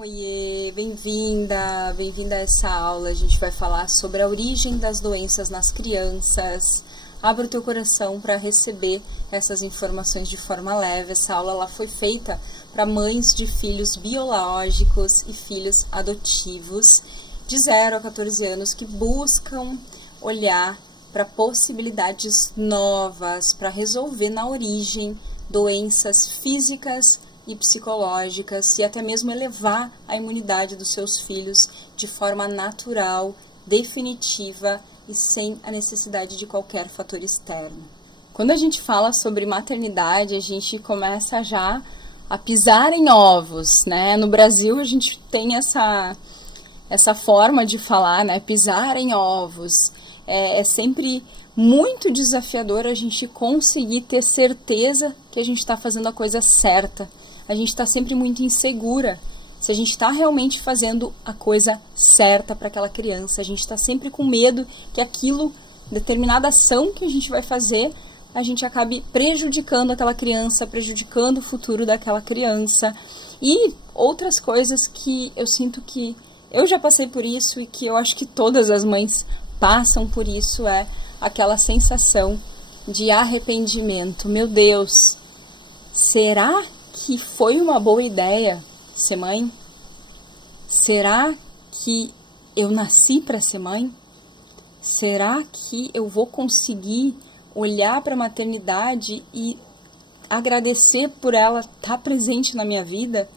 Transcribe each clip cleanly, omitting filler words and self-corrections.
Oiê, bem-vinda, bem-vinda a essa aula. A gente vai falar sobre a origem das doenças nas crianças. Abra o teu coração para receber essas informações de forma leve. Essa aula ela foi feita para mães de filhos biológicos e filhos adotivos de 0 a 14 anos que buscam olhar para possibilidades novas para resolver na origem doenças físicas e psicológicas e até mesmo elevar a imunidade dos seus filhos de forma natural, definitiva e sem a necessidade de qualquer fator externo. Quando a gente fala sobre maternidade, a gente começa já a pisar em ovos, né? No Brasil a gente tem essa forma de falar, né? Pisar em ovos. É sempre muito desafiador a gente conseguir ter certeza que a gente está fazendo a coisa certa. A gente está sempre muito insegura se a gente está realmente fazendo a coisa certa para aquela criança. A gente está sempre com medo que aquilo, determinada ação que a gente vai fazer, a gente acabe prejudicando aquela criança, prejudicando o futuro daquela criança. E outras coisas que eu sinto que eu já passei por isso e que eu acho que todas as mães passam por isso, é aquela sensação de arrependimento. Meu Deus, será que foi uma boa ideia ser mãe? Será que eu nasci para ser mãe? Será que eu vou conseguir olhar para a maternidade e agradecer por ela estar presente na minha vida,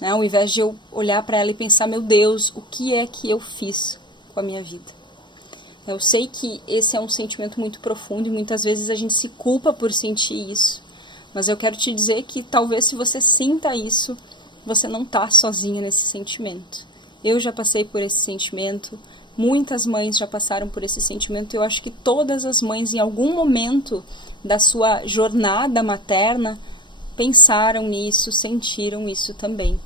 né? Ao invés de eu olhar para ela e pensar, meu Deus, o que é que eu fiz com a minha vida? Eu sei que esse é um sentimento muito profundo e muitas vezes a gente se culpa por sentir isso. Mas eu quero te dizer que talvez se você sinta isso, você não está sozinha nesse sentimento. Eu já passei por esse sentimento, muitas mães já passaram por esse sentimento. Eu acho que todas as mães, em algum momento da sua jornada materna, pensaram nisso, sentiram isso também.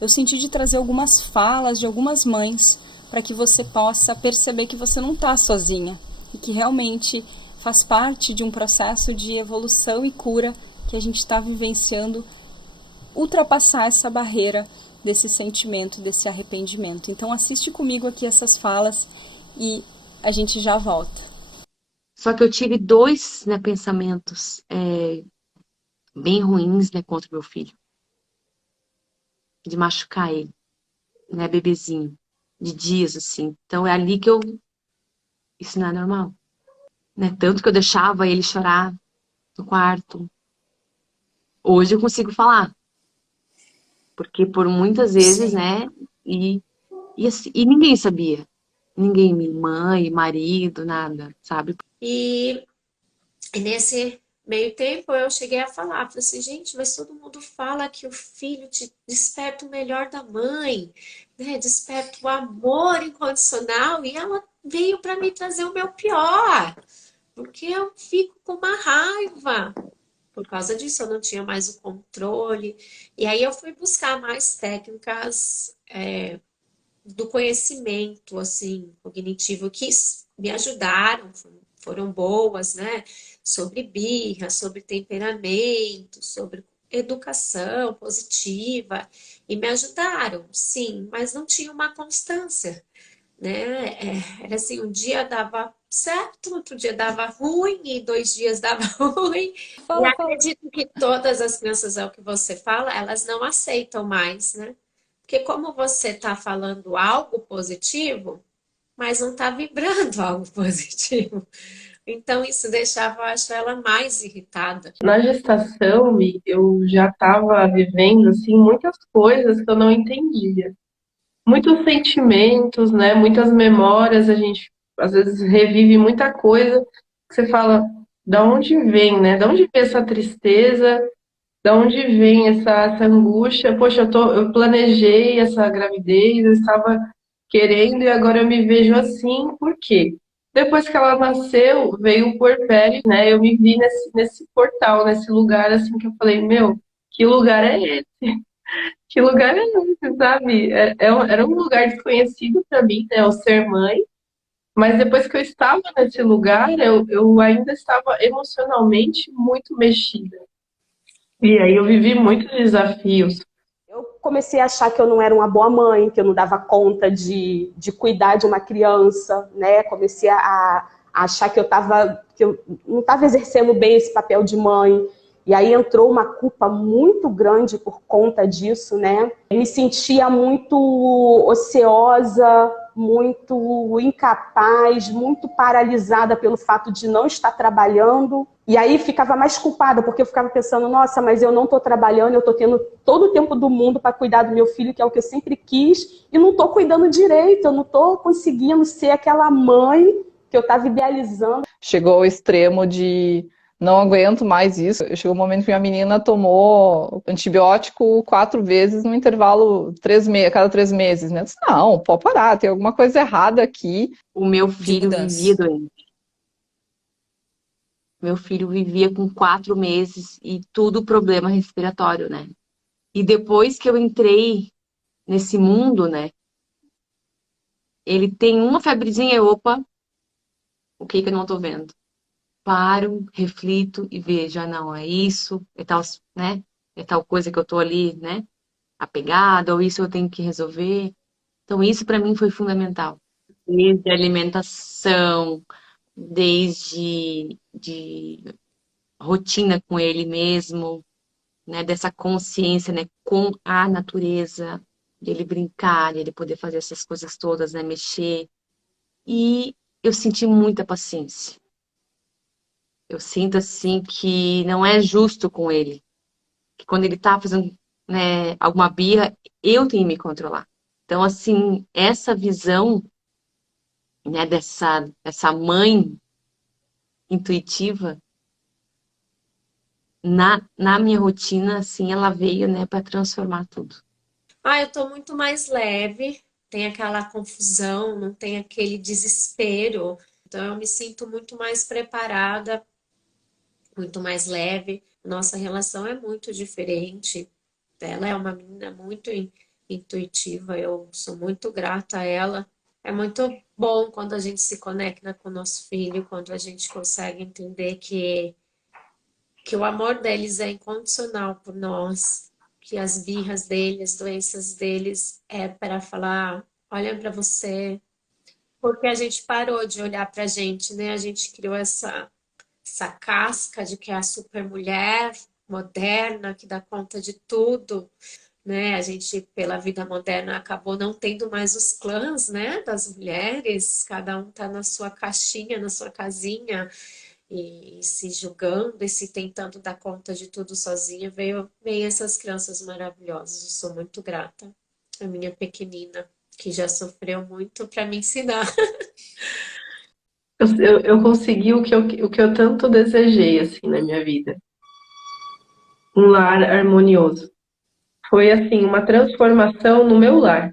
Eu senti de trazer algumas falas de algumas mães para que você possa perceber que você não está sozinha e que realmente faz parte de um processo de evolução e cura que a gente está vivenciando, ultrapassar essa barreira desse sentimento, desse arrependimento. Então assiste comigo aqui essas falas e a gente já volta. Só que eu tive dois, né, pensamentos bem ruins, né, contra o meu filho. De machucar ele, né, bebezinho, de dias, assim. Então é ali que isso não é normal, né? Tanto que eu deixava ele chorar no quarto. Hoje eu consigo falar, porque por muitas vezes, Sim. né, e ninguém sabia. Ninguém, minha mãe, marido, nada, sabe? E nesse meio tempo eu cheguei a falar, falei assim, gente, mas todo mundo fala que o filho desperta o melhor da mãe, né? Desperta o amor incondicional, e ela veio para me trazer o meu pior, porque eu fico com uma raiva. Por causa disso, eu não tinha mais o controle. E aí eu fui buscar mais técnicas do conhecimento, assim, cognitivo, que me ajudaram, foram boas, né? Sobre birra, sobre temperamento, sobre educação positiva, e me ajudaram, sim, mas não tinha uma constância, né? Era assim, um dia dava certo, outro dia dava ruim, e 2 dias dava ruim. E Fala, fala. acredito que todas as crianças, é o que você fala, elas não aceitam mais, né? Porque como você está falando algo positivo, mas não está vibrando algo positivo. Então isso deixava, eu acho, ela mais irritada. Na gestação, eu já estava vivendo assim muitas coisas que eu não entendia. Muitos sentimentos, né? Muitas memórias, a gente às vezes revive muita coisa que você fala, da onde vem, né? Da onde vem essa tristeza? Da onde vem essa angústia? Poxa, eu planejei essa gravidez, eu estava querendo e agora eu me vejo assim, por quê? Depois que ela nasceu, veio o puerpério, né? Eu me vi nesse portal, nesse lugar assim que eu falei, meu, que lugar é esse? Que lugar é esse, sabe? Era um lugar desconhecido para mim, né? O ser mãe. Mas depois que eu estava nesse lugar, eu ainda estava emocionalmente muito mexida. E aí eu vivi muitos desafios. comecei a achar que eu não era uma boa mãe, que eu não dava conta de cuidar de uma criança, né? Comecei a achar que eu não estava exercendo bem esse papel de mãe. E aí entrou uma culpa muito grande por conta disso, né? Eu me sentia muito ociosa, muito incapaz, muito paralisada pelo fato de não estar trabalhando. E aí ficava mais culpada, porque eu ficava pensando, nossa, mas eu não estou trabalhando, eu estou tendo todo o tempo do mundo para cuidar do meu filho, que é o que eu sempre quis, e não estou cuidando direito, eu não estou conseguindo ser aquela mãe que eu estava idealizando. Chegou ao extremo de não aguento mais isso. Chegou um momento que minha menina tomou antibiótico 4 vezes no intervalo cada 3 meses, né? Eu disse, não, pode parar, tem alguma coisa errada aqui. O meu filho vivia doente. Meu filho vivia com 4 meses e tudo problema respiratório, né? E depois que eu entrei nesse mundo, né? Ele tem uma febrezinha e opa, o que eu não tô vendo? Paro, reflito e vejo, não, é isso, é tal, né? É tal coisa que eu tô ali, né? Apegada, ou isso eu tenho que resolver. Então isso para mim foi fundamental. Desde alimentação, desde de rotina com ele mesmo, né? Dessa consciência, né? Com a natureza, dele brincar, dele poder fazer essas coisas todas, né? Mexer. E eu senti muita paciência. Eu sinto, assim, que não é justo com ele. Que quando ele tá fazendo, né, alguma birra, eu tenho que me controlar. Então, assim, essa visão, né, dessa mãe intuitiva, na minha rotina, assim, ela veio, né, para transformar tudo. Eu tô muito mais leve, tem aquela confusão, não tem aquele desespero. Então eu me sinto muito mais preparada, muito mais leve. Nossa relação é muito diferente. Ela é uma menina muito intuitiva, eu sou muito grata a ela. É muito bom quando a gente se conecta com o nosso filho, quando a gente consegue entender que o amor deles é incondicional por nós, que as birras deles, as doenças deles é para falar, olha para você, porque a gente parou de olhar para a gente, né? A gente criou essa casca de que é a super mulher moderna, que dá conta de tudo, né? A gente, pela vida moderna, acabou não tendo mais os clãs, né? Das mulheres, cada um tá na sua caixinha, na sua casinha, e se julgando e se tentando dar conta de tudo sozinha, veio essas crianças maravilhosas. Eu sou muito grata. A minha pequenina, que já sofreu muito para me ensinar. Eu consegui o que eu tanto desejei, assim, na minha vida. Um lar harmonioso. Foi, assim, uma transformação no meu lar,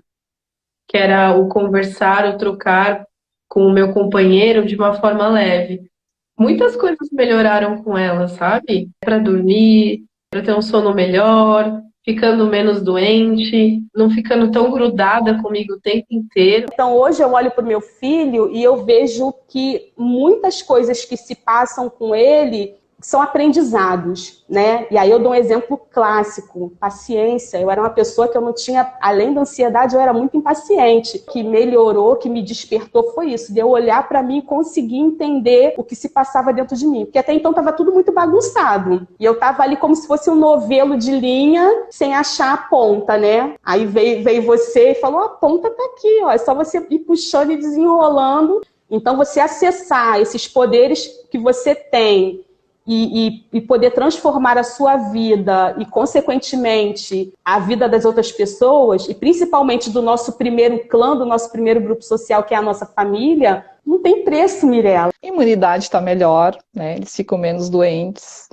que era o conversar, o trocar com o meu companheiro de uma forma leve. Muitas coisas melhoraram com ela, sabe? Para dormir, para ter um sono melhor, ficando menos doente, não ficando tão grudada comigo o tempo inteiro. Então hoje eu olho para o meu filho e eu vejo que muitas coisas que se passam com ele são aprendizados, né? E aí eu dou um exemplo clássico, paciência. Eu era uma pessoa que eu não tinha, além da ansiedade, eu era muito impaciente. O que melhorou, que me despertou foi isso, de eu olhar para mim e conseguir entender o que se passava dentro de mim. Porque até então estava tudo muito bagunçado. E eu estava ali como se fosse um novelo de linha, sem achar a ponta, né? Aí veio você e falou, a ponta tá aqui, ó. É só você ir puxando e desenrolando. Então você acessar esses poderes que você tem e poder transformar a sua vida e, consequentemente, a vida das outras pessoas, e principalmente do nosso primeiro clã, do nosso primeiro grupo social, que é a nossa família, não tem preço, Mirella. A imunidade está melhor, né? Eles ficam menos doentes.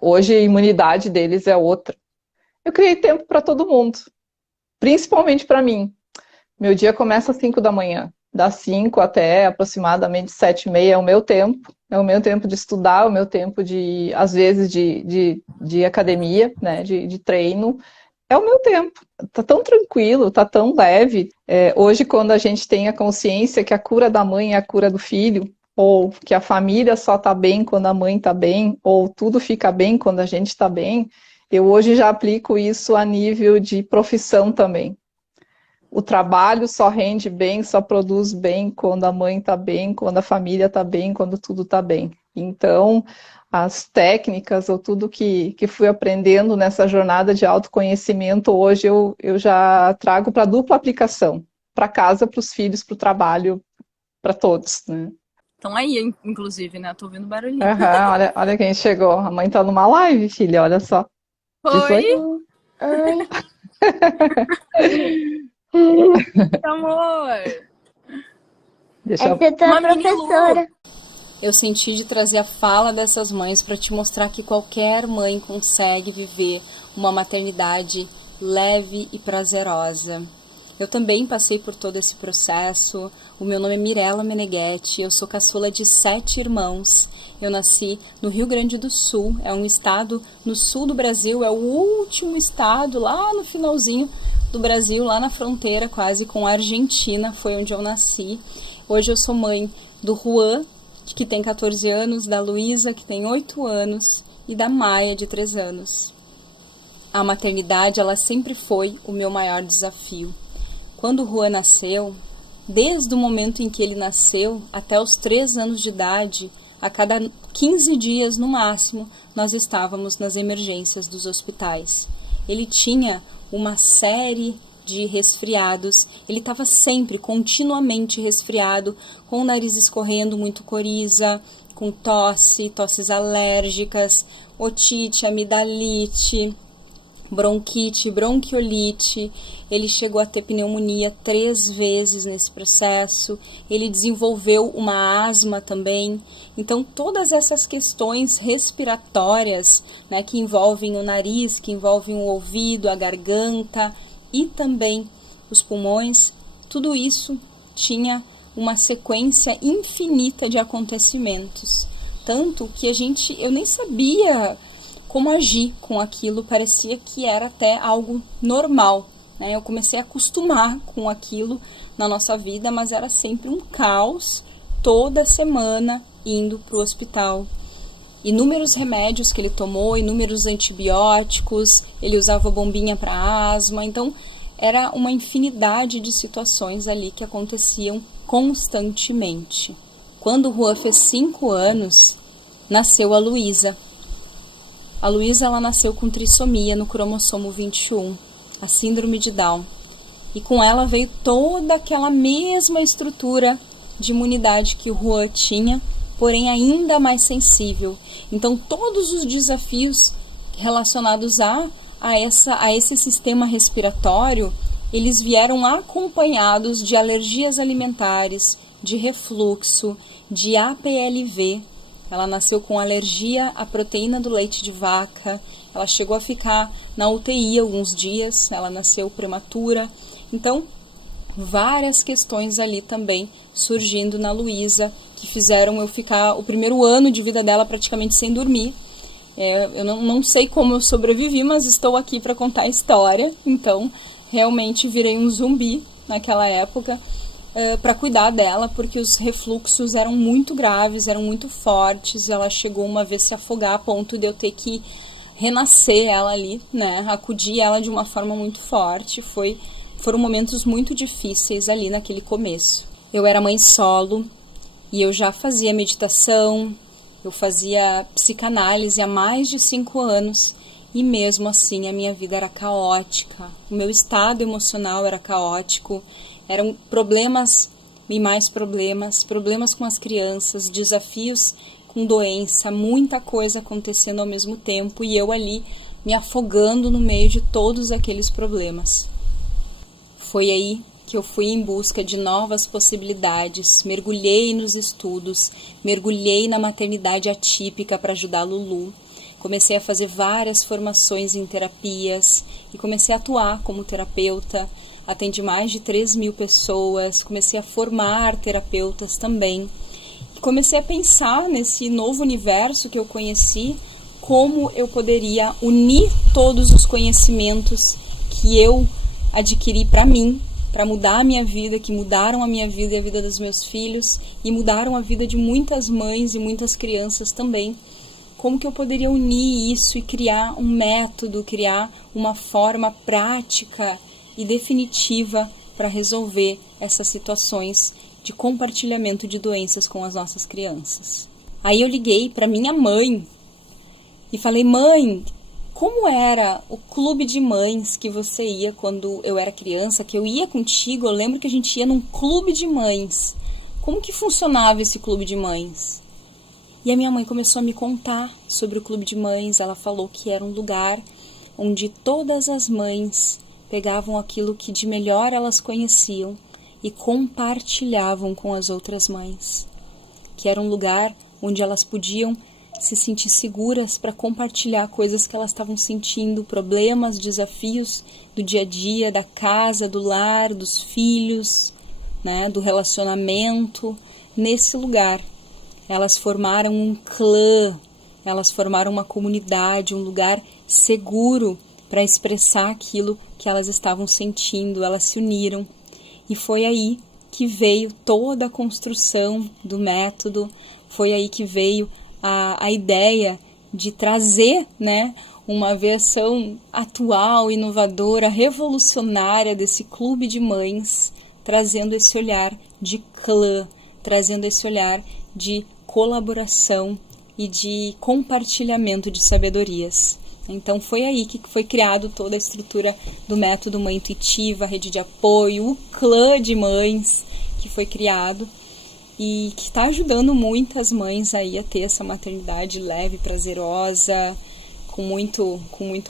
Hoje a imunidade deles é outra. Eu criei tempo para todo mundo, principalmente para mim. Meu dia começa às 5 da manhã. Das 5 até aproximadamente 7h30 é o meu tempo. É o meu tempo de estudar, o meu tempo de, às vezes, de academia, né, de treino. É o meu tempo. Tá tão tranquilo, tá tão leve. Hoje, quando a gente tem a consciência que a cura da mãe é a cura do filho, ou que a família só tá bem quando a mãe tá bem, ou tudo fica bem quando a gente tá bem, Eu hoje já aplico isso a nível de profissão também. O trabalho só rende bem, só produz bem quando a mãe está bem, quando a família está bem, quando tudo está bem. Então, as técnicas ou tudo que fui aprendendo nessa jornada de autoconhecimento, hoje eu já trago para dupla aplicação, para casa, para os filhos, para o trabalho, para todos, né? Estão aí, inclusive, né? Tô ouvindo barulhinho. Olha quem chegou. A mãe tá numa live, filha, olha só. Oi, Oi. amor! Deixa eu... Essa é tua Uma mini professora. Eu senti de trazer a fala dessas mães para te mostrar que qualquer mãe consegue viver uma maternidade leve e prazerosa. Eu também passei por todo esse processo. O meu nome é Mirella Meneghetti, eu sou caçula de 7 irmãos. Eu nasci no Rio Grande do Sul, é um estado no sul do Brasil, é o último estado lá no finalzinho do Brasil, lá na fronteira quase com a Argentina, foi onde eu nasci. Hoje eu sou mãe do Juan, que tem 14 anos, da Luísa, que tem 8 anos, e da Maia, de 3 anos. A maternidade, ela sempre foi o meu maior desafio. Quando o Juan nasceu, desde o momento em que ele nasceu até os 3 anos de idade, a cada 15 dias no máximo, nós estávamos nas emergências dos hospitais. Ele tinha uma série de resfriados, ele estava sempre, continuamente resfriado, com o nariz escorrendo, muito coriza, com tosses alérgicas, otite, amidalite, bronquite, bronquiolite. Ele chegou a ter pneumonia 3 vezes nesse processo, ele desenvolveu uma asma também. Então, todas essas questões respiratórias, né, que envolvem o nariz, que envolvem o ouvido, a garganta e também os pulmões, tudo isso tinha uma sequência infinita de acontecimentos. Tanto que eu nem sabia como agir com aquilo, parecia que era até algo normal, né? Eu comecei a acostumar com aquilo na nossa vida, mas era sempre um caos, toda semana indo para o hospital. Inúmeros remédios que ele tomou, inúmeros antibióticos, ele usava bombinha para asma, então era uma infinidade de situações ali que aconteciam constantemente. Quando o Juan fez 5 anos, nasceu a Luísa. A Luísa, ela nasceu com trissomia no cromossomo 21, a síndrome de Down. E com ela veio toda aquela mesma estrutura de imunidade que o Juan tinha, porém ainda mais sensível. Então, todos os desafios relacionados a esse sistema respiratório, eles vieram acompanhados de alergias alimentares, de refluxo, de APLV. Ela nasceu com alergia à proteína do leite de vaca, ela chegou a ficar na UTI alguns dias, ela nasceu prematura. Então, várias questões ali também surgindo na Luísa, que fizeram eu ficar o primeiro ano de vida dela praticamente sem dormir. Eu não sei como eu sobrevivi, mas estou aqui para contar a história. Então, realmente virei um zumbi naquela época para cuidar dela, porque os refluxos eram muito graves, eram muito fortes. Ela chegou uma vez a se afogar a ponto de eu ter que renascer ela ali, né? Acudir ela de uma forma muito forte. Foram momentos muito difíceis ali naquele começo. Eu era mãe solo e eu já fazia meditação, eu fazia psicanálise há mais de 5 anos e mesmo assim a minha vida era caótica, o meu estado emocional era caótico, eram problemas e mais problemas com as crianças, desafios com doença, muita coisa acontecendo ao mesmo tempo e eu ali me afogando no meio de todos aqueles problemas. Foi aí que eu fui em busca de novas possibilidades, mergulhei nos estudos, mergulhei na maternidade atípica para ajudar a Lulu, comecei a fazer várias formações em terapias e comecei a atuar como terapeuta, atendi mais de 3.000 pessoas, comecei a formar terapeutas também, e comecei a pensar nesse novo universo que eu conheci, como eu poderia unir todos os conhecimentos que eu adquiri para mim, para mudar a minha vida, que mudaram a minha vida e a vida dos meus filhos e mudaram a vida de muitas mães e muitas crianças também, como que eu poderia unir isso e criar um método, criar uma forma prática e definitiva para resolver essas situações de compartilhamento de doenças com as nossas crianças. Aí eu liguei para minha mãe e falei: mãe, como era o clube de mães que você ia quando eu era criança, que eu ia contigo? Eu lembro que a gente ia num clube de mães. Como que funcionava esse clube de mães? E a minha mãe começou a me contar sobre o clube de mães. Ela falou que era um lugar onde todas as mães pegavam aquilo que de melhor elas conheciam e compartilhavam com as outras mães. Que era um lugar onde elas podiam se sentir seguras para compartilhar coisas que elas estavam sentindo, problemas, desafios do dia a dia, da casa, do lar, dos filhos, né, do relacionamento. Nesse lugar, elas formaram um clã, elas formaram uma comunidade, um lugar seguro para expressar aquilo que elas estavam sentindo. Elas se uniram e foi aí que veio toda a construção do método, foi aí que veio a ideia de trazer, né, uma versão atual, inovadora, revolucionária desse clube de mães, trazendo esse olhar de clã, trazendo esse olhar de colaboração e de compartilhamento de sabedorias. Então foi aí que foi criado toda a estrutura do método Mãe Intuitiva, a rede de apoio, o clã de mães que foi criado e que está ajudando muitas mães aí a ter essa maternidade leve, prazerosa, com muito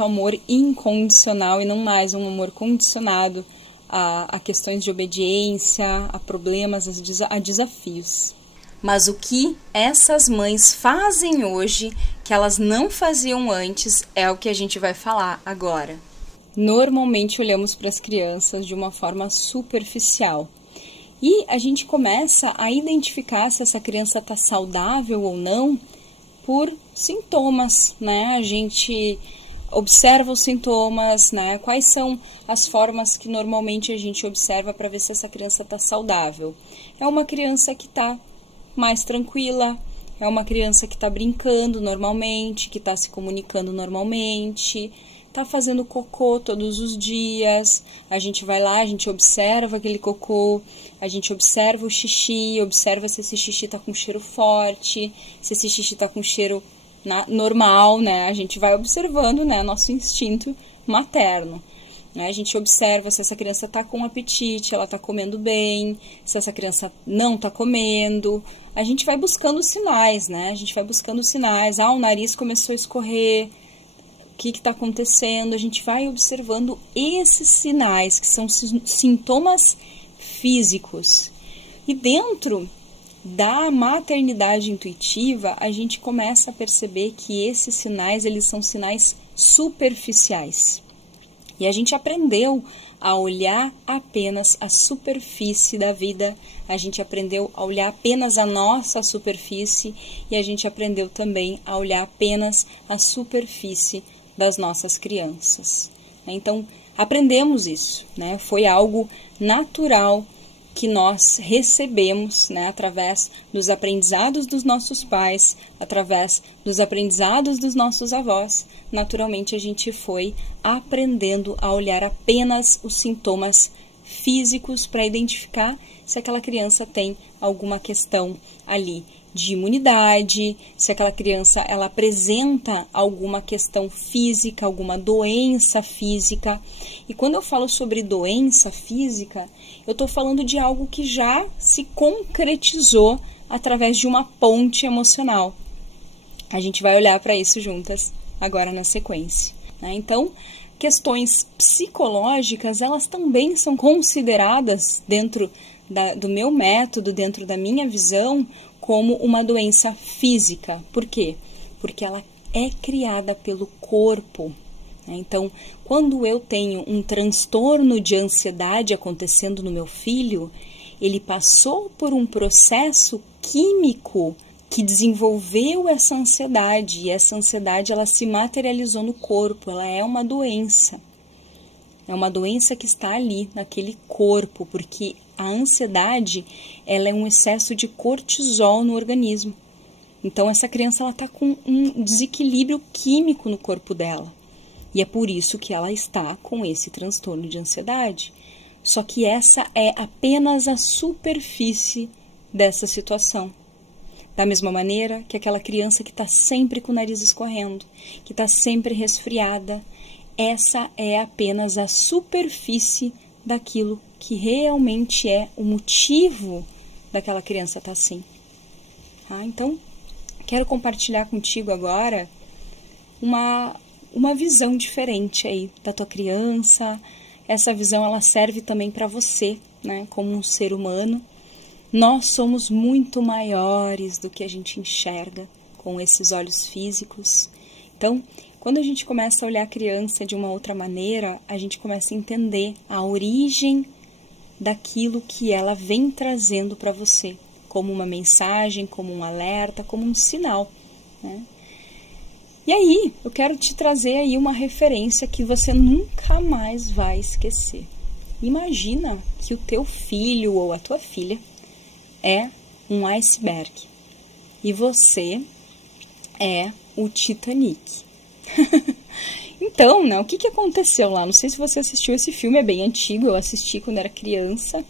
amor incondicional e não mais um amor condicionado a questões de obediência, a problemas, a desafios. Mas o que essas mães fazem hoje que elas não faziam antes é o que a gente vai falar agora. Normalmente olhamos para as crianças de uma forma superficial e a gente começa a identificar se essa criança está saudável ou não por sintomas, né? A gente observa os sintomas, né? Quais são as formas que normalmente a gente observa para ver se essa criança está saudável? É uma criança que está mais tranquila, é uma criança que está brincando normalmente, que está se comunicando normalmente, está fazendo cocô todos os dias. A gente vai lá, a gente observa aquele cocô, a gente observa o xixi, observa se esse xixi está com cheiro forte, se esse xixi está com cheiro normal, né? A gente vai observando, né, nosso instinto materno. A gente observa se essa criança está com apetite, ela está comendo bem, se essa criança não está comendo. A gente vai buscando sinais, né? A gente vai buscando sinais. O nariz começou a escorrer. O que está acontecendo? A gente vai observando esses sinais, que são sintomas físicos. E dentro da maternidade intuitiva, a gente começa a perceber que esses sinais, eles são sinais superficiais. E a gente aprendeu a olhar apenas a superfície da vida, a gente aprendeu a olhar apenas a nossa superfície e a gente aprendeu também a olhar apenas a superfície das nossas crianças. Então, aprendemos isso, né? Foi algo natural que nós recebemos, né, através dos aprendizados dos nossos pais, através dos aprendizados dos nossos avós. Naturalmente, a gente foi aprendendo a olhar apenas os sintomas físicos para identificar se aquela criança tem alguma questão ali de imunidade, se aquela criança ela apresenta alguma questão física, alguma doença física. E quando eu falo sobre doença física, eu estou falando de algo que já se concretizou através de uma ponte emocional. A gente vai olhar para isso juntas agora na sequência, né? Então, questões psicológicas, elas também são consideradas dentro do meu método, dentro da minha visão, como uma doença física. Por quê? Porque ela é criada pelo corpo. Então, quando eu tenho um transtorno de ansiedade acontecendo no meu filho, ele passou por um processo químico que desenvolveu essa ansiedade, e essa ansiedade ela se materializou no corpo, ela é uma doença. É uma doença que está ali, naquele corpo, porque a ansiedade ela é um excesso de cortisol no organismo. Então essa criança ela está com um desequilíbrio químico no corpo dela. E é por isso que ela está com esse transtorno de ansiedade. Só que essa é apenas a superfície dessa situação. Da mesma maneira que aquela criança que está sempre com o nariz escorrendo, que está sempre resfriada, essa é apenas a superfície daquilo que realmente é o motivo daquela criança estar assim. Tá? Então, quero compartilhar contigo agora uma visão diferente aí da tua criança. Essa visão ela serve também para você, né, como um ser humano. Nós somos muito maiores do que a gente enxerga com esses olhos físicos. Então, quando a gente começa a olhar a criança de uma outra maneira, a gente começa a entender a origem daquilo que ela vem trazendo para você, como uma mensagem, como um alerta, como um sinal, né? E aí, eu quero te trazer aí uma referência que você nunca mais vai esquecer. Imagina que o teu filho ou a tua filha é um iceberg e você é o Titanic. Então, né, o que aconteceu lá? Não sei se você assistiu esse filme, é bem antigo, eu assisti quando era criança.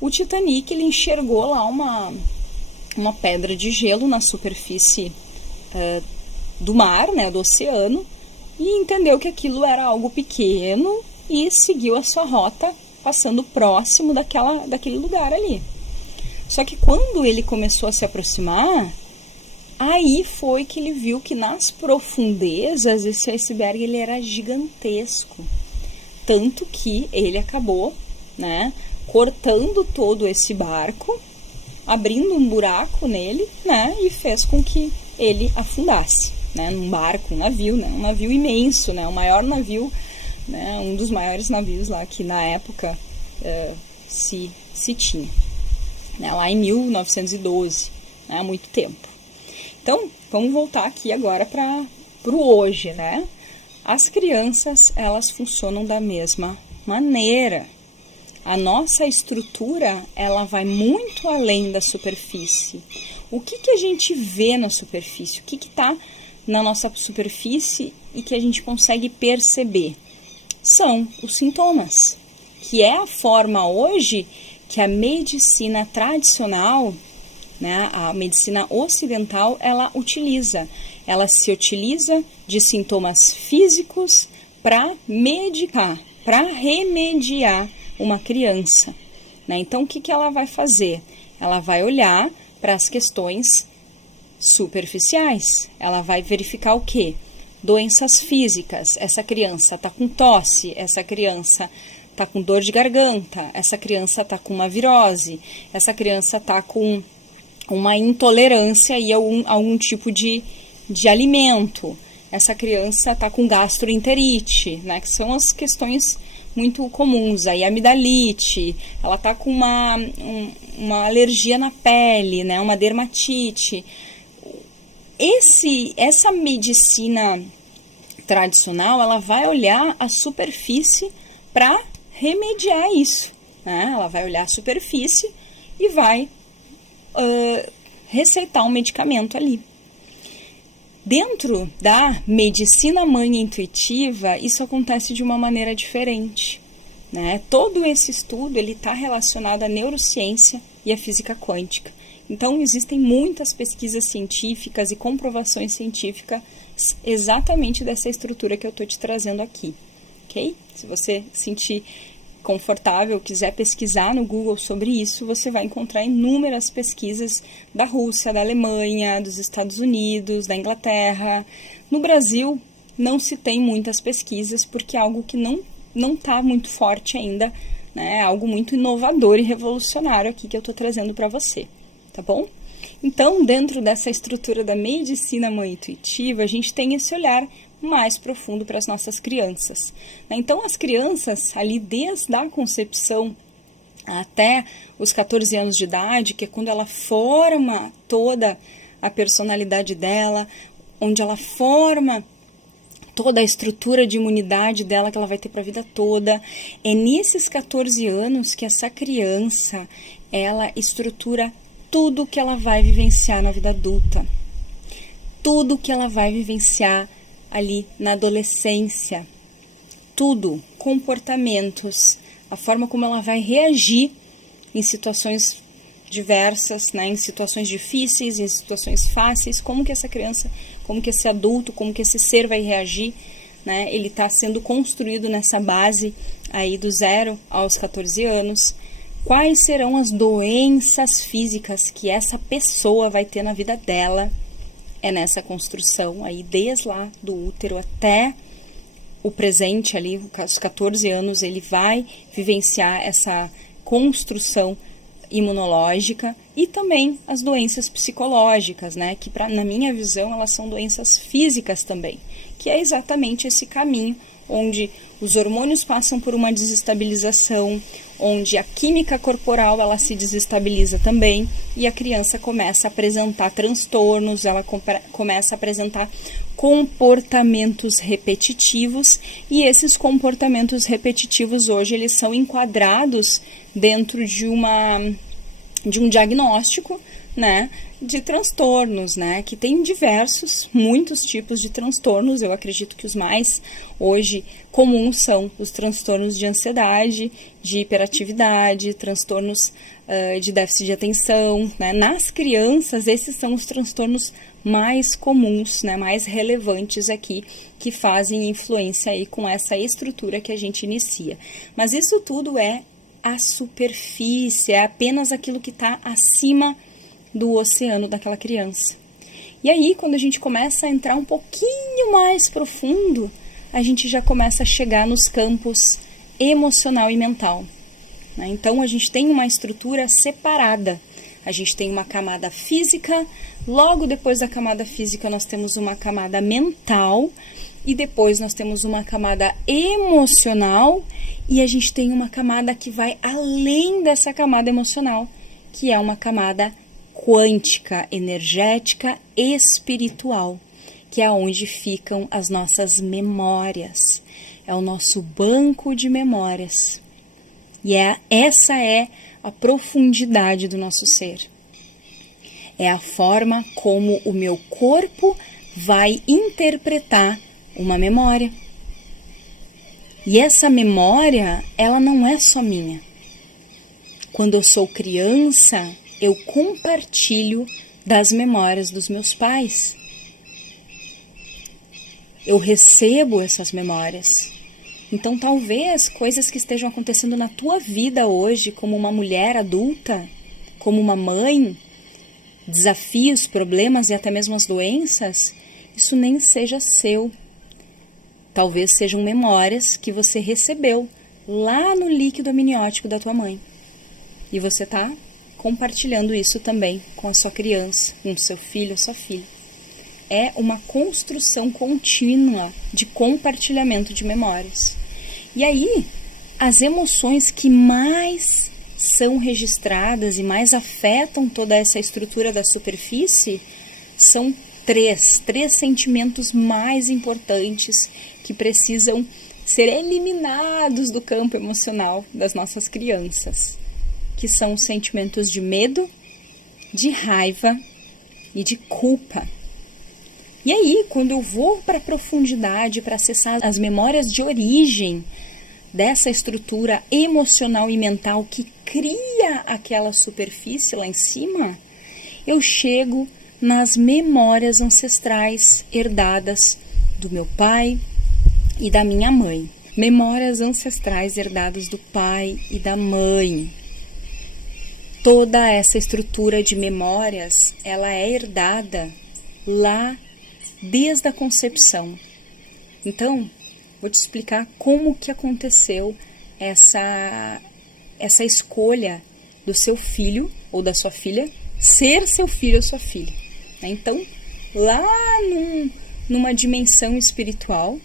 O Titanic, ele enxergou lá uma pedra de gelo na superfície do mar, né, do oceano, e entendeu que aquilo era algo pequeno e seguiu a sua rota, passando próximo daquele lugar ali. Só que quando ele começou a se aproximar, aí foi que ele viu que nas profundezas esse iceberg ele era gigantesco. Tanto que ele acabou, né, cortando todo esse barco, abrindo um buraco nele, né, e fez com que ele afundasse, né, num barco, um navio imenso, né, o maior navio, né, um dos maiores navios lá que na época se tinha, né, lá em 1912, né, há muito tempo. Então, vamos voltar aqui agora para o hoje, né? As crianças, elas funcionam da mesma maneira. A nossa estrutura, ela vai muito além da superfície. O que a gente vê na superfície? O que está na nossa superfície e que a gente consegue perceber? São os sintomas, que é a forma hoje que a medicina tradicional, né, a medicina ocidental, ela se utiliza de sintomas físicos para medicar, para remediar uma criança, né? Então, o que ela vai fazer? Ela vai olhar para as questões superficiais, ela vai verificar o quê? Doenças físicas, essa criança está com tosse, essa criança está com dor de garganta, essa criança está com uma virose, essa criança está com uma intolerância a algum tipo de alimento, essa criança está com gastroenterite, né, que são as questões muito comuns, aí amidalite, ela está com uma alergia na pele, né, uma dermatite. Essa medicina tradicional, ela vai olhar a superfície para remediar isso, né? Ela vai olhar a superfície e vai receitar um medicamento ali. Dentro da medicina mãe intuitiva, isso acontece de uma maneira diferente, né? Todo esse estudo está relacionado à neurociência e à física quântica. Então, existem muitas pesquisas científicas e comprovações científicas exatamente dessa estrutura que eu estou te trazendo aqui, ok? Se você sentir confortável, quiser pesquisar no Google sobre isso, você vai encontrar inúmeras pesquisas da Rússia, da Alemanha, dos Estados Unidos, da Inglaterra. No Brasil, não se tem muitas pesquisas, porque é algo que não está muito forte ainda, né? É algo muito inovador e revolucionário aqui que eu estou trazendo para você, tá bom? Então, dentro dessa estrutura da medicina mãe intuitiva, a gente tem esse olhar mais profundo para as nossas crianças, né? Então, as crianças, ali desde a concepção até os 14 anos de idade, que é quando ela forma toda a personalidade dela, onde ela forma toda a estrutura de imunidade dela que ela vai ter para a vida toda, é nesses 14 anos que essa criança, ela estrutura tudo que ela vai vivenciar na vida adulta, tudo que ela vai vivenciar ali na adolescência, tudo, comportamentos, a forma como ela vai reagir em situações diversas, né, em situações difíceis, em situações fáceis, como que essa criança, como que esse adulto, como que esse ser vai reagir, né? Ele está sendo construído nessa base aí do 0 aos 14 anos. Quais serão as doenças físicas que essa pessoa vai ter na vida dela? É nessa construção aí, desde lá do útero até o presente ali, os 14 anos, ele vai vivenciar essa construção imunológica e também as doenças psicológicas, né? Que na minha visão elas são doenças físicas também, que é exatamente esse caminho onde os hormônios passam por uma desestabilização, onde a química corporal ela se desestabiliza também e a criança começa a apresentar transtornos, ela começa a apresentar comportamentos repetitivos, e esses comportamentos repetitivos hoje eles são enquadrados dentro de um diagnóstico, né, de transtornos, né, que tem muitos tipos de transtornos. Eu acredito que os mais hoje comuns são os transtornos de ansiedade, de hiperatividade, transtornos de déficit de atenção, né. Nas crianças, esses são os transtornos mais comuns, né, mais relevantes aqui, que fazem influência aí com essa estrutura que a gente inicia. Mas isso tudo é a superfície, é apenas aquilo que está acima do oceano daquela criança. E aí, quando a gente começa a entrar um pouquinho mais profundo, a gente já começa a chegar nos campos emocional e mental, né? Então, a gente tem uma estrutura separada. A gente tem uma camada física, logo depois da camada física nós temos uma camada mental, e depois nós temos uma camada emocional, e a gente tem uma camada que vai além dessa camada emocional, que é uma camada quântica, energética, espiritual, que é onde ficam as nossas memórias, é o nosso banco de memórias. E essa é a profundidade do nosso ser. É a forma como o meu corpo vai interpretar uma memória. E essa memória, ela não é só minha. Quando eu sou criança, eu compartilho das memórias dos meus pais. Eu recebo essas memórias. Então, talvez coisas que estejam acontecendo na tua vida hoje, como uma mulher adulta, como uma mãe, desafios, problemas e até mesmo as doenças, isso nem seja seu. Talvez sejam memórias que você recebeu lá no líquido amniótico da tua mãe. E você está compartilhando isso também com a sua criança, com o seu filho ou sua filha. É uma construção contínua de compartilhamento de memórias. E aí, as emoções que mais são registradas e mais afetam toda essa estrutura da superfície são três sentimentos mais importantes que precisam ser eliminados do campo emocional das nossas crianças, que são os sentimentos de medo, de raiva e de culpa. E aí, quando eu vou para a profundidade, para acessar as memórias de origem dessa estrutura emocional e mental que cria aquela superfície lá em cima, eu chego nas memórias ancestrais herdadas do meu pai e da minha mãe. Memórias ancestrais herdadas do pai e da mãe. Toda essa estrutura de memórias, ela é herdada lá desde a concepção. Então, vou te explicar como que aconteceu essa escolha do seu filho ou da sua filha ser seu filho ou sua filha. Então, lá numa dimensão espiritual,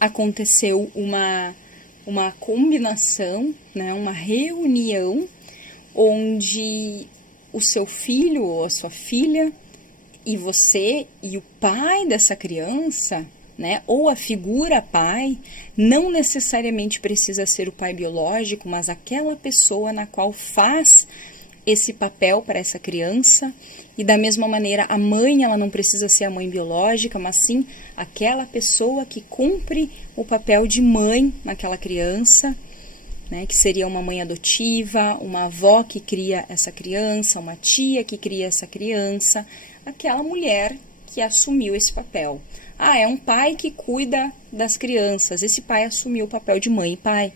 aconteceu uma combinação, né, uma reunião, onde o seu filho ou a sua filha e você e o pai dessa criança, né, ou a figura pai, não necessariamente precisa ser o pai biológico, mas aquela pessoa na qual faz esse papel para essa criança, e da mesma maneira a mãe, ela não precisa ser a mãe biológica, mas sim aquela pessoa que cumpre o papel de mãe naquela criança, né, que seria uma mãe adotiva, uma avó que cria essa criança, uma tia que cria essa criança, aquela mulher que assumiu esse papel. Ah, é um pai que cuida das crianças, esse pai assumiu o papel de mãe e pai.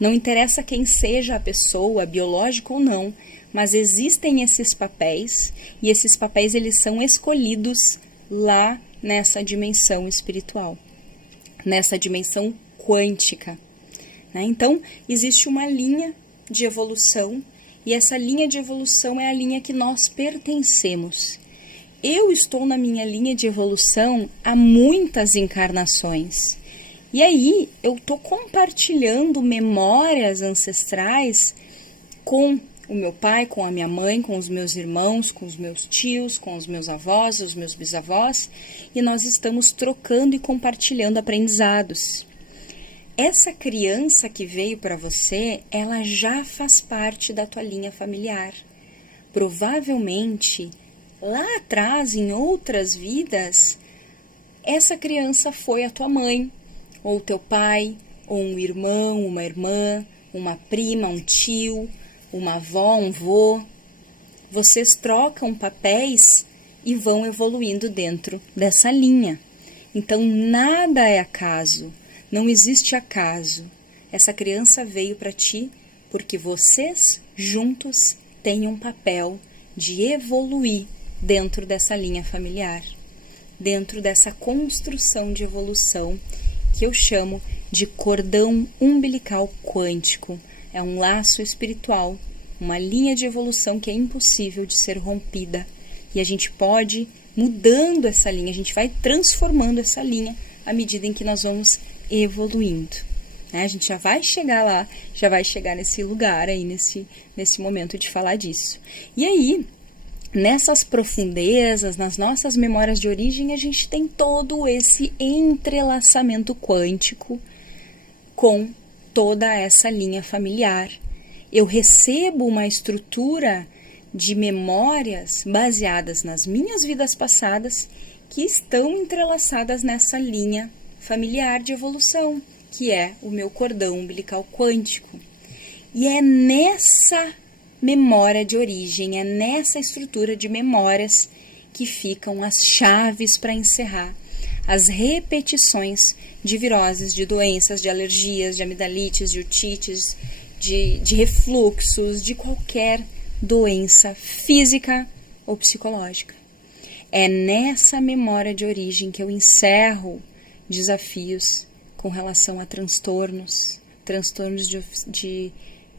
Não interessa quem seja a pessoa, biológica ou não, mas existem esses papéis, e esses papéis eles são escolhidos lá nessa dimensão espiritual, nessa dimensão quântica. Então, existe uma linha de evolução, e essa linha de evolução é a linha que nós pertencemos. Eu estou na minha linha de evolução há muitas encarnações. E aí, eu estou compartilhando memórias ancestrais com o meu pai, com a minha mãe, com os meus irmãos, com os meus tios, com os meus avós, os meus bisavós, e nós estamos trocando e compartilhando aprendizados. Essa criança que veio para você, ela já faz parte da tua linha familiar. Provavelmente, lá atrás, em outras vidas, essa criança foi a tua mãe, ou teu pai, ou um irmão, uma irmã, uma prima, um tio, uma avó, um vô. Vocês trocam papéis e vão evoluindo dentro dessa linha. Então, nada é acaso. Não existe acaso. Essa criança veio para ti porque vocês juntos têm um papel de evoluir dentro dessa linha familiar, dentro dessa construção de evolução que eu chamo de cordão umbilical quântico. É um laço espiritual, uma linha de evolução que é impossível de ser rompida. E a gente pode, mudando essa linha, a gente vai transformando essa linha à medida em que nós vamos evoluindo. A gente já vai chegar lá, já vai chegar nesse lugar aí, nesse momento de falar disso. E aí, nessas profundezas, nas nossas memórias de origem, a gente tem todo esse entrelaçamento quântico com toda essa linha familiar. Eu recebo uma estrutura de memórias baseadas nas minhas vidas passadas que estão entrelaçadas nessa linha familiar de evolução, que é o meu cordão umbilical quântico. E é nessa memória de origem, é nessa estrutura de memórias que ficam as chaves para encerrar as repetições de viroses, de doenças, de alergias, de amidalites, de otites, de refluxos, de qualquer doença física ou psicológica. É nessa memória de origem que eu encerro desafios com relação a transtornos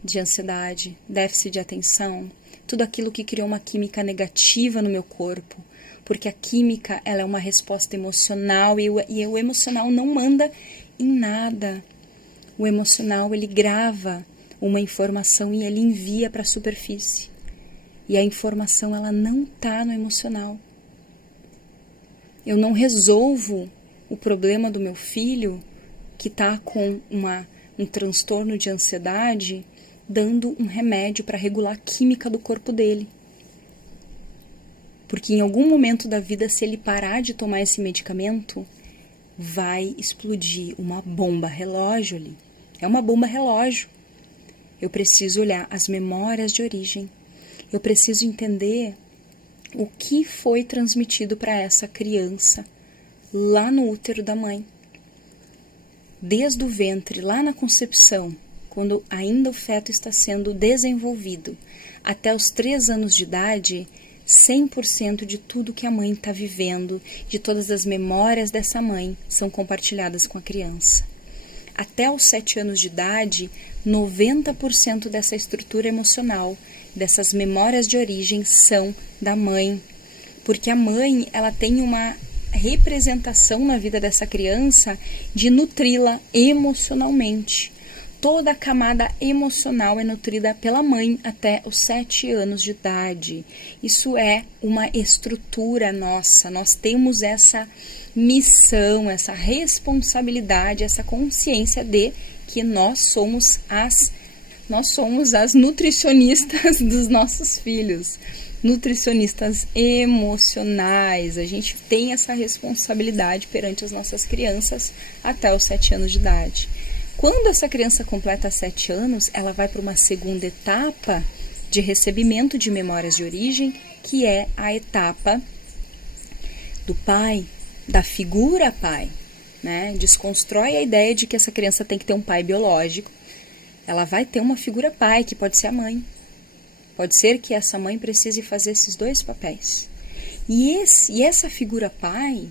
de ansiedade, déficit de atenção, tudo aquilo que criou uma química negativa no meu corpo, porque a química ela é uma resposta emocional e o emocional não manda em nada. O emocional ele grava uma informação e ele envia para a superfície. E a informação ela não está no emocional. Eu não resolvo o problema do meu filho que está com um transtorno de ansiedade dando um remédio para regular a química do corpo dele. Porque em algum momento da vida, se ele parar de tomar esse medicamento, vai explodir uma bomba relógio ali. É uma bomba relógio. Eu preciso olhar as memórias de origem. Eu preciso entender o que foi transmitido para essa criança lá no útero da mãe. Desde o ventre, lá na concepção, quando ainda o feto está sendo desenvolvido, até os 3 anos de idade, 100% de tudo que a mãe está vivendo, de todas as memórias dessa mãe, são compartilhadas com a criança. Até os 7 anos de idade, 90% dessa estrutura emocional, dessas memórias de origem, são da mãe. Porque a mãe, ela tem uma representação na vida dessa criança de nutri-la emocionalmente. Toda a camada emocional é nutrida pela mãe até os 7 anos de idade. Isso é uma estrutura nossa. Nós temos essa missão, essa responsabilidade, essa consciência de que nós somos as nós somos as nutricionistas dos nossos filhos, nutricionistas emocionais. A gente tem essa responsabilidade perante as nossas crianças até os 7 anos de idade. Quando essa criança completa 7 anos, ela vai para uma segunda etapa de recebimento de memórias de origem, que é a etapa do pai, da figura pai, né? Desconstrói a ideia de que essa criança tem que ter um pai biológico. Ela vai ter uma figura pai, que pode ser a mãe. Pode ser que essa mãe precise fazer esses 2 papéis. E essa figura pai,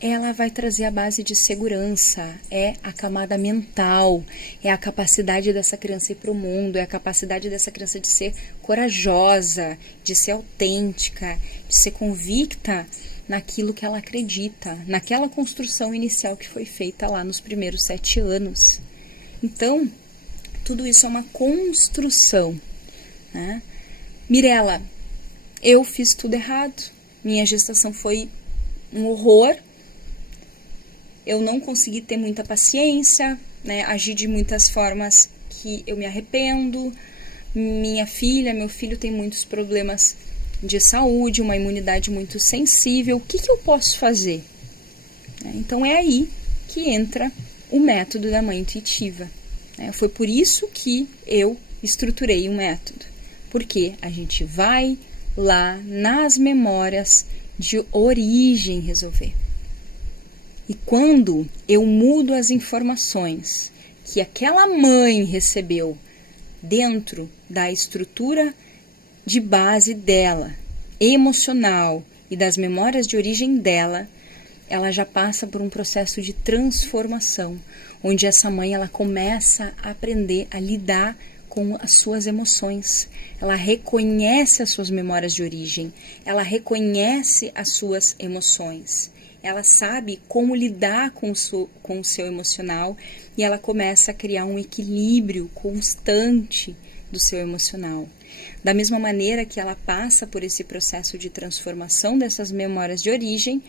ela vai trazer a base de segurança, é a camada mental, é a capacidade dessa criança ir para o mundo, é a capacidade dessa criança de ser corajosa, de ser autêntica, de ser convicta naquilo que ela acredita, naquela construção inicial que foi feita lá nos primeiros 7 anos. Então, tudo isso é uma construção, né? Mirela, eu fiz tudo errado, minha gestação foi um horror, eu não consegui ter muita paciência, né? Agi de muitas formas que eu me arrependo, minha filha, meu filho tem muitos problemas de saúde, uma imunidade muito sensível, o que eu posso fazer? Então é aí que entra o método da mãe intuitiva. Foi por isso que eu estruturei um método, porque a gente vai lá nas memórias de origem resolver. E quando eu mudo as informações que aquela mãe recebeu dentro da estrutura de base dela, emocional e das memórias de origem dela, ela já passa por um processo de transformação, onde essa mãe ela começa a aprender a lidar com as suas emoções. Ela reconhece as suas memórias de origem, ela reconhece as suas emoções, ela sabe como lidar com o seu emocional e ela começa a criar um equilíbrio constante do seu emocional. Da mesma maneira que ela passa por esse processo de transformação dessas memórias de origem,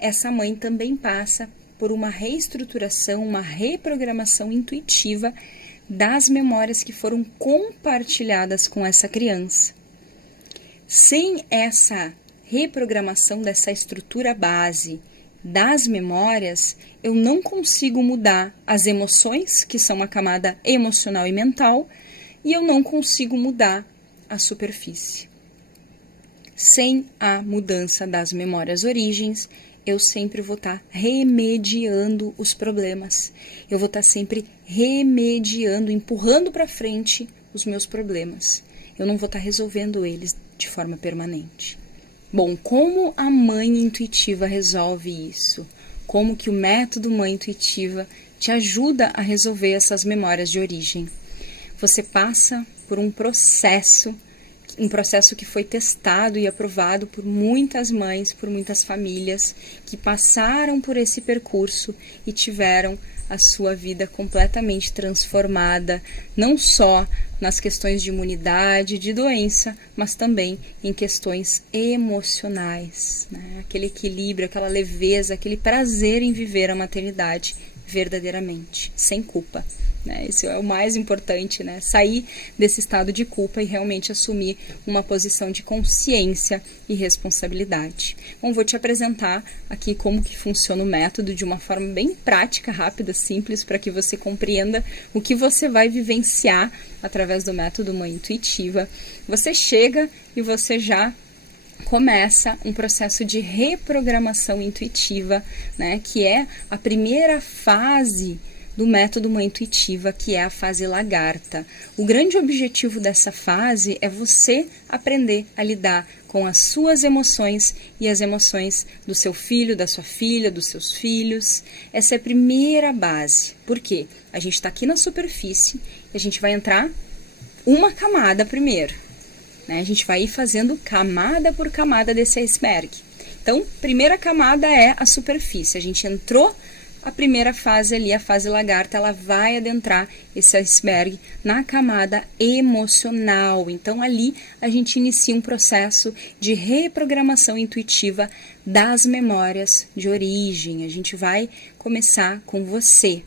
essa mãe também passa por uma reestruturação, uma reprogramação intuitiva das memórias que foram compartilhadas com essa criança. Sem essa reprogramação dessa estrutura base das memórias, eu não consigo mudar as emoções, que são uma camada emocional e mental, e eu não consigo mudar a superfície. Sem a mudança das memórias origens, eu sempre vou estar remediando os problemas. Eu vou estar sempre remediando, empurrando para frente os meus problemas. Eu não vou estar resolvendo eles de forma permanente. Bom, como a mãe intuitiva resolve isso? Como que o método mãe intuitiva te ajuda a resolver essas memórias de origem? Você passa por um processo que foi testado e aprovado por muitas mães, por muitas famílias que passaram por esse percurso e tiveram a sua vida completamente transformada, não só nas questões de imunidade, de doença, mas também em questões emocionais, né? Aquele equilíbrio, aquela leveza, aquele prazer em viver a maternidade verdadeiramente, sem culpa. Isso é o mais importante, né? Sair desse estado de culpa e realmente assumir uma posição de consciência e responsabilidade. Bom, vou te apresentar aqui como que funciona o método de uma forma bem prática, rápida, simples, para que você compreenda o que você vai vivenciar através do método Mãe Intuitiva. Você chega e você já começa um processo de reprogramação intuitiva, né? Que é a primeira fase do método Mãe Intuitiva, que é a fase lagarta. O grande objetivo dessa fase é você aprender a lidar com as suas emoções e as emoções do seu filho, da sua filha, dos seus filhos. Essa é a primeira base. Por quê? A gente está aqui na superfície e a gente vai entrar uma camada primeiro, né? A gente vai ir fazendo camada por camada desse iceberg. Então, primeira camada é a superfície. A gente entrou a primeira fase ali, a fase lagarta, ela vai adentrar esse iceberg na camada emocional. Então, ali a gente inicia um processo de reprogramação intuitiva das memórias de origem. A gente vai começar com você.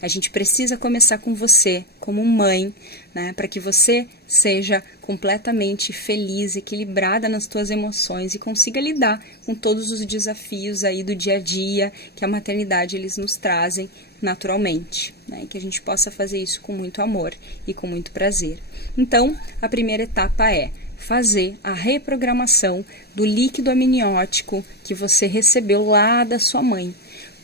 A gente precisa começar com você, como mãe, né, para que você seja completamente feliz, equilibrada nas tuas emoções e consiga lidar com todos os desafios aí do dia a dia que a maternidade eles nos trazem naturalmente, né, e que a gente possa fazer isso com muito amor e com muito prazer. Então, a primeira etapa é fazer a reprogramação do líquido amniótico que você recebeu lá da sua mãe.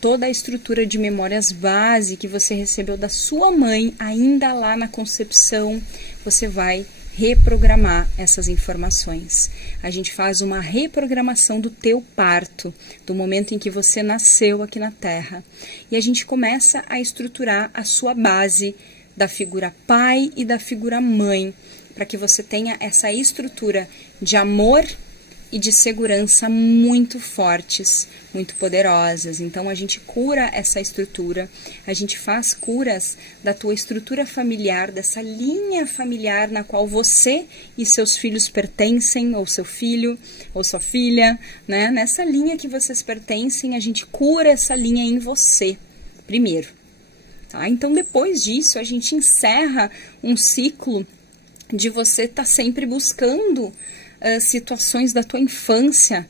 Toda a estrutura de memórias base que você recebeu da sua mãe, ainda lá na concepção, você vai reprogramar essas informações. A gente faz uma reprogramação do teu parto, do momento em que você nasceu aqui na Terra. E a gente começa a estruturar a sua base da figura pai e da figura mãe, para que você tenha essa estrutura de amor e de segurança muito fortes, muito poderosas. Então a gente cura essa estrutura, a gente faz curas da tua estrutura familiar, dessa linha familiar na qual você e seus filhos pertencem, ou seu filho, ou sua filha, né? Nessa linha que vocês pertencem, a gente cura essa linha em você, primeiro. Tá? Então depois disso a gente encerra um ciclo de você estar sempre buscando situações da tua infância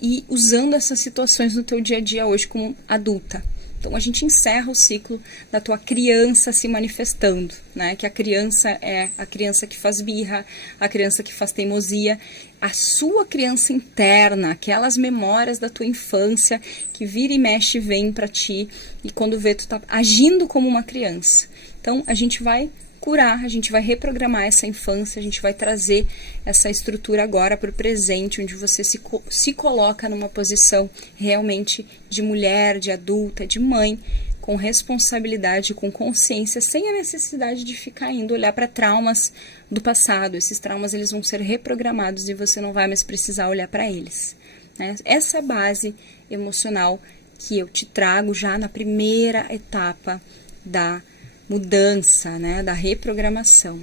e usando essas situações no teu dia a dia hoje como adulta. Então a gente encerra o ciclo da tua criança se manifestando, né? Que a criança é a criança que faz birra, a criança que faz teimosia, a sua criança interna, aquelas memórias da tua infância que vira e mexe vem para ti e quando vê tu tá agindo como uma criança. Então a gente vai curar, a gente vai reprogramar essa infância, a gente vai trazer essa estrutura agora para o presente, onde você se coloca numa posição realmente de mulher, de adulta, de mãe, com responsabilidade, com consciência, sem a necessidade de ficar indo olhar para traumas do passado. Esses traumas eles vão ser reprogramados e você não vai mais precisar olhar para eles, né? Essa base emocional que eu te trago já na primeira etapa da mudança, né, da reprogramação.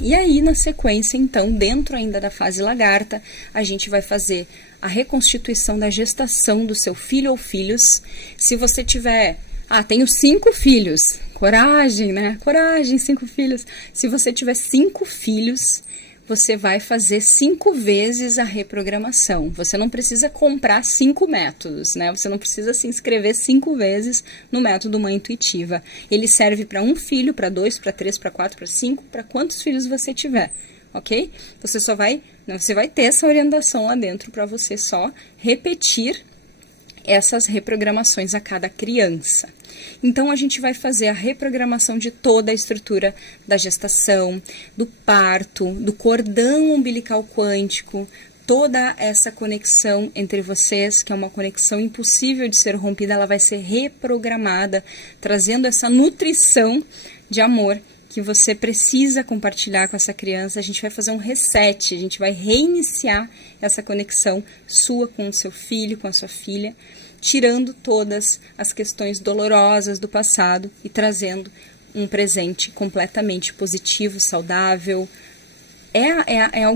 E aí, na sequência, então, dentro ainda da fase lagarta, a gente vai fazer a reconstituição da gestação do seu filho ou filhos. Se você tiver, tenho 5 filhos, coragem, né, coragem, 5 filhos. Se você tiver 5 filhos, você vai fazer 5 vezes a reprogramação. Você não precisa comprar 5 métodos, né? Você não precisa se inscrever 5 vezes no método Mãe Intuitiva. Ele serve para 1 filho, para 2, para 3, para 4, para 5, para quantos filhos você tiver, ok? Você vai ter essa orientação lá dentro para você só repetir essas reprogramações a cada criança. Então, a gente vai fazer a reprogramação de toda a estrutura da gestação, do parto, do cordão umbilical quântico, toda essa conexão entre vocês, que é uma conexão impossível de ser rompida, ela vai ser reprogramada, trazendo essa nutrição de amor que você precisa compartilhar com essa criança. A gente vai fazer um reset, a gente vai reiniciar essa conexão sua com o seu filho, com a sua filha, tirando todas as questões dolorosas do passado e trazendo um presente completamente positivo, saudável. É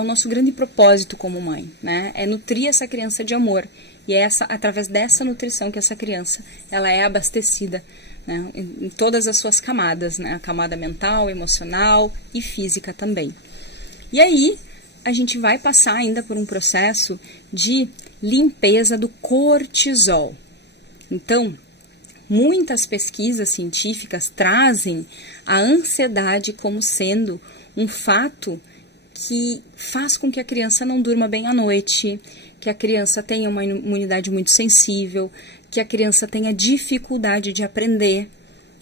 o nosso grande propósito como mãe, né? É nutrir essa criança de amor. E é através dessa nutrição que essa criança ela é abastecida, né? Em todas as suas camadas, né? A camada mental, emocional e física também. E aí, a gente vai passar ainda por um processo de limpeza do cortisol. Então, muitas pesquisas científicas trazem a ansiedade como sendo um fato que faz com que a criança não durma bem à noite, que a criança tenha uma imunidade muito sensível, que a criança tenha dificuldade de aprender.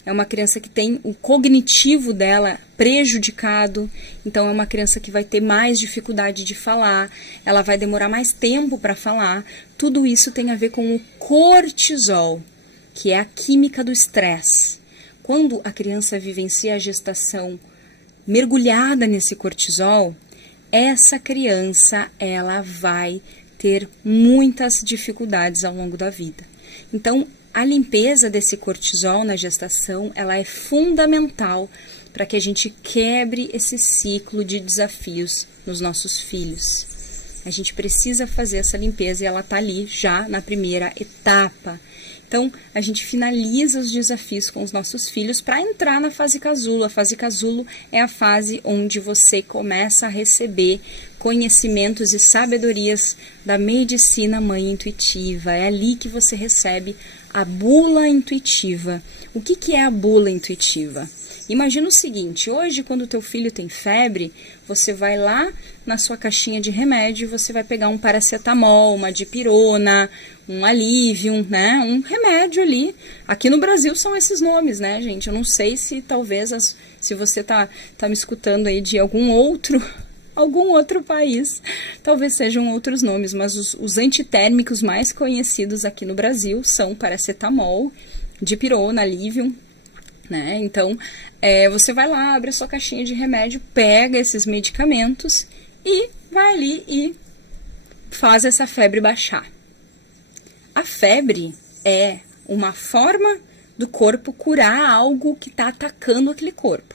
É uma criança que tem o cognitivo dela prejudicado, então é uma criança que vai ter mais dificuldade de falar, ela vai demorar mais tempo para falar. Tudo isso tem a ver com o cortisol, que é a química do estresse. Quando a criança vivencia a gestação mergulhada nesse cortisol, essa criança ela vai ter muitas dificuldades ao longo da vida. Então, a limpeza desse cortisol na gestação, ela é fundamental para que a gente quebre esse ciclo de desafios nos nossos filhos. A gente precisa fazer essa limpeza e ela está ali já na primeira etapa. Então, a gente finaliza os desafios com os nossos filhos para entrar na fase casulo. A fase casulo é a fase onde você começa a receber conhecimentos e sabedorias da medicina mãe intuitiva. É ali que você recebe a bula intuitiva. O que é a bula intuitiva? Imagina o seguinte, hoje quando o teu filho tem febre, você vai lá na sua caixinha de remédio, você vai pegar um paracetamol, uma dipirona, um Alivium, né? Um remédio ali. Aqui no Brasil são esses nomes, né, gente? Eu não sei se talvez, se você tá me escutando aí de algum outro país, talvez sejam outros nomes, mas os antitérmicos mais conhecidos aqui no Brasil são paracetamol, dipirona, Alivium, né? Então, você vai lá, abre a sua caixinha de remédio, pega esses medicamentos e vai ali e faz essa febre baixar. A febre é uma forma do corpo curar algo que está atacando aquele corpo.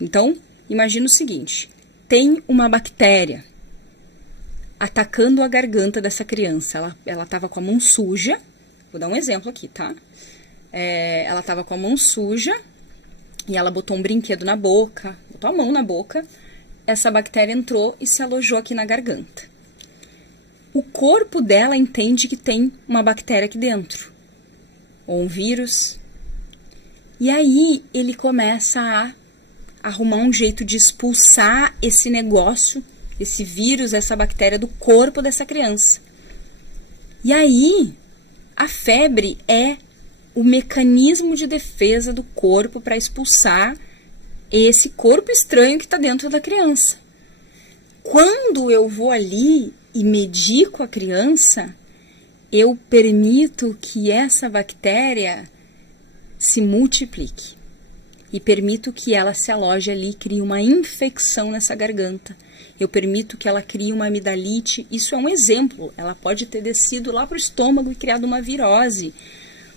Então, imagina o seguinte, tem uma bactéria atacando a garganta dessa criança. Ela estava com a mão suja, vou dar um exemplo aqui, tá? Ela estava com a mão suja e ela botou um brinquedo na boca, botou a mão na boca, essa bactéria entrou e se alojou aqui na garganta. O corpo dela entende que tem uma bactéria aqui dentro, ou um vírus, e aí ele começa a arrumar um jeito de expulsar esse negócio, esse vírus, essa bactéria do corpo dessa criança. E aí, a febre é o mecanismo de defesa do corpo para expulsar esse corpo estranho que está dentro da criança. Quando eu vou ali e medico a criança, eu permito que essa bactéria se multiplique e permito que ela se aloje ali e crie uma infecção nessa garganta. Eu permito que ela crie uma amidalite. Isso é um exemplo. Ela pode ter descido lá para o estômago e criado uma virose,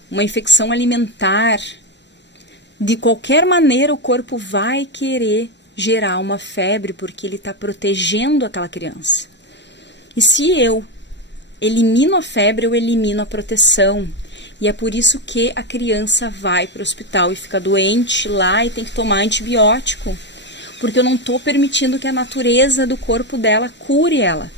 uma infecção alimentar. De qualquer maneira, o corpo vai querer gerar uma febre porque ele está protegendo aquela criança. E se eu elimino a febre, eu elimino a proteção. E é por isso que a criança vai para o hospital e fica doente lá e tem que tomar antibiótico. Porque eu não estou permitindo que a natureza do corpo dela cure ela.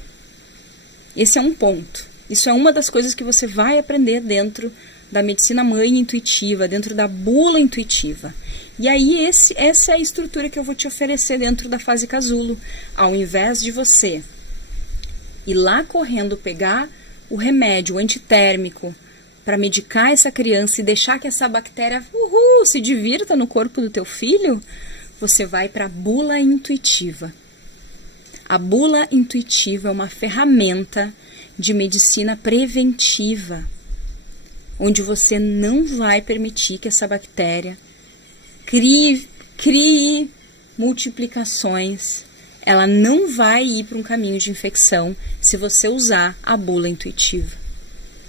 Esse é um ponto. Isso é uma das coisas que você vai aprender dentro da medicina mãe intuitiva, dentro da bula intuitiva. E aí essa é a estrutura que eu vou te oferecer dentro da fase casulo. Ao invés de você ir lá correndo pegar o remédio o antitérmico para medicar essa criança e deixar que essa bactéria se divirta no corpo do teu filho, você vai para a bula intuitiva. A bula intuitiva é uma ferramenta de medicina preventiva, onde você não vai permitir que essa bactéria crie multiplicações. Ela não vai ir para um caminho de infecção se você usar a bula intuitiva.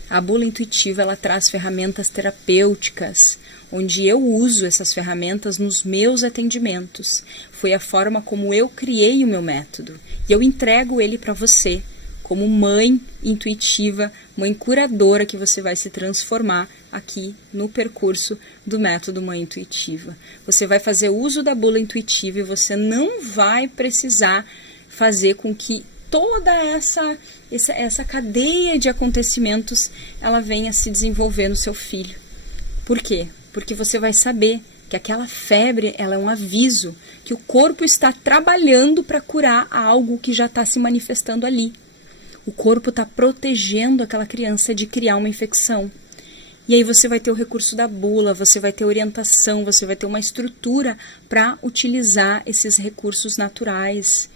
A bula intuitiva, ela traz ferramentas terapêuticas, onde eu uso essas ferramentas nos meus atendimentos. Foi a forma como eu criei o meu método. E eu entrego ele para você, como mãe intuitiva, mãe curadora, que você vai se transformar aqui no percurso do método Mãe Intuitiva. Você vai fazer uso da bula intuitiva e você não vai precisar fazer com que toda essa cadeia de acontecimentos ela venha se desenvolver no seu filho. Por quê? Porque você vai saber que aquela febre ela é um aviso que o corpo está trabalhando para curar algo que já está se manifestando ali. O corpo está protegendo aquela criança de criar uma infecção. E aí você vai ter o recurso da bula, você vai ter orientação, você vai ter uma estrutura para utilizar esses recursos naturais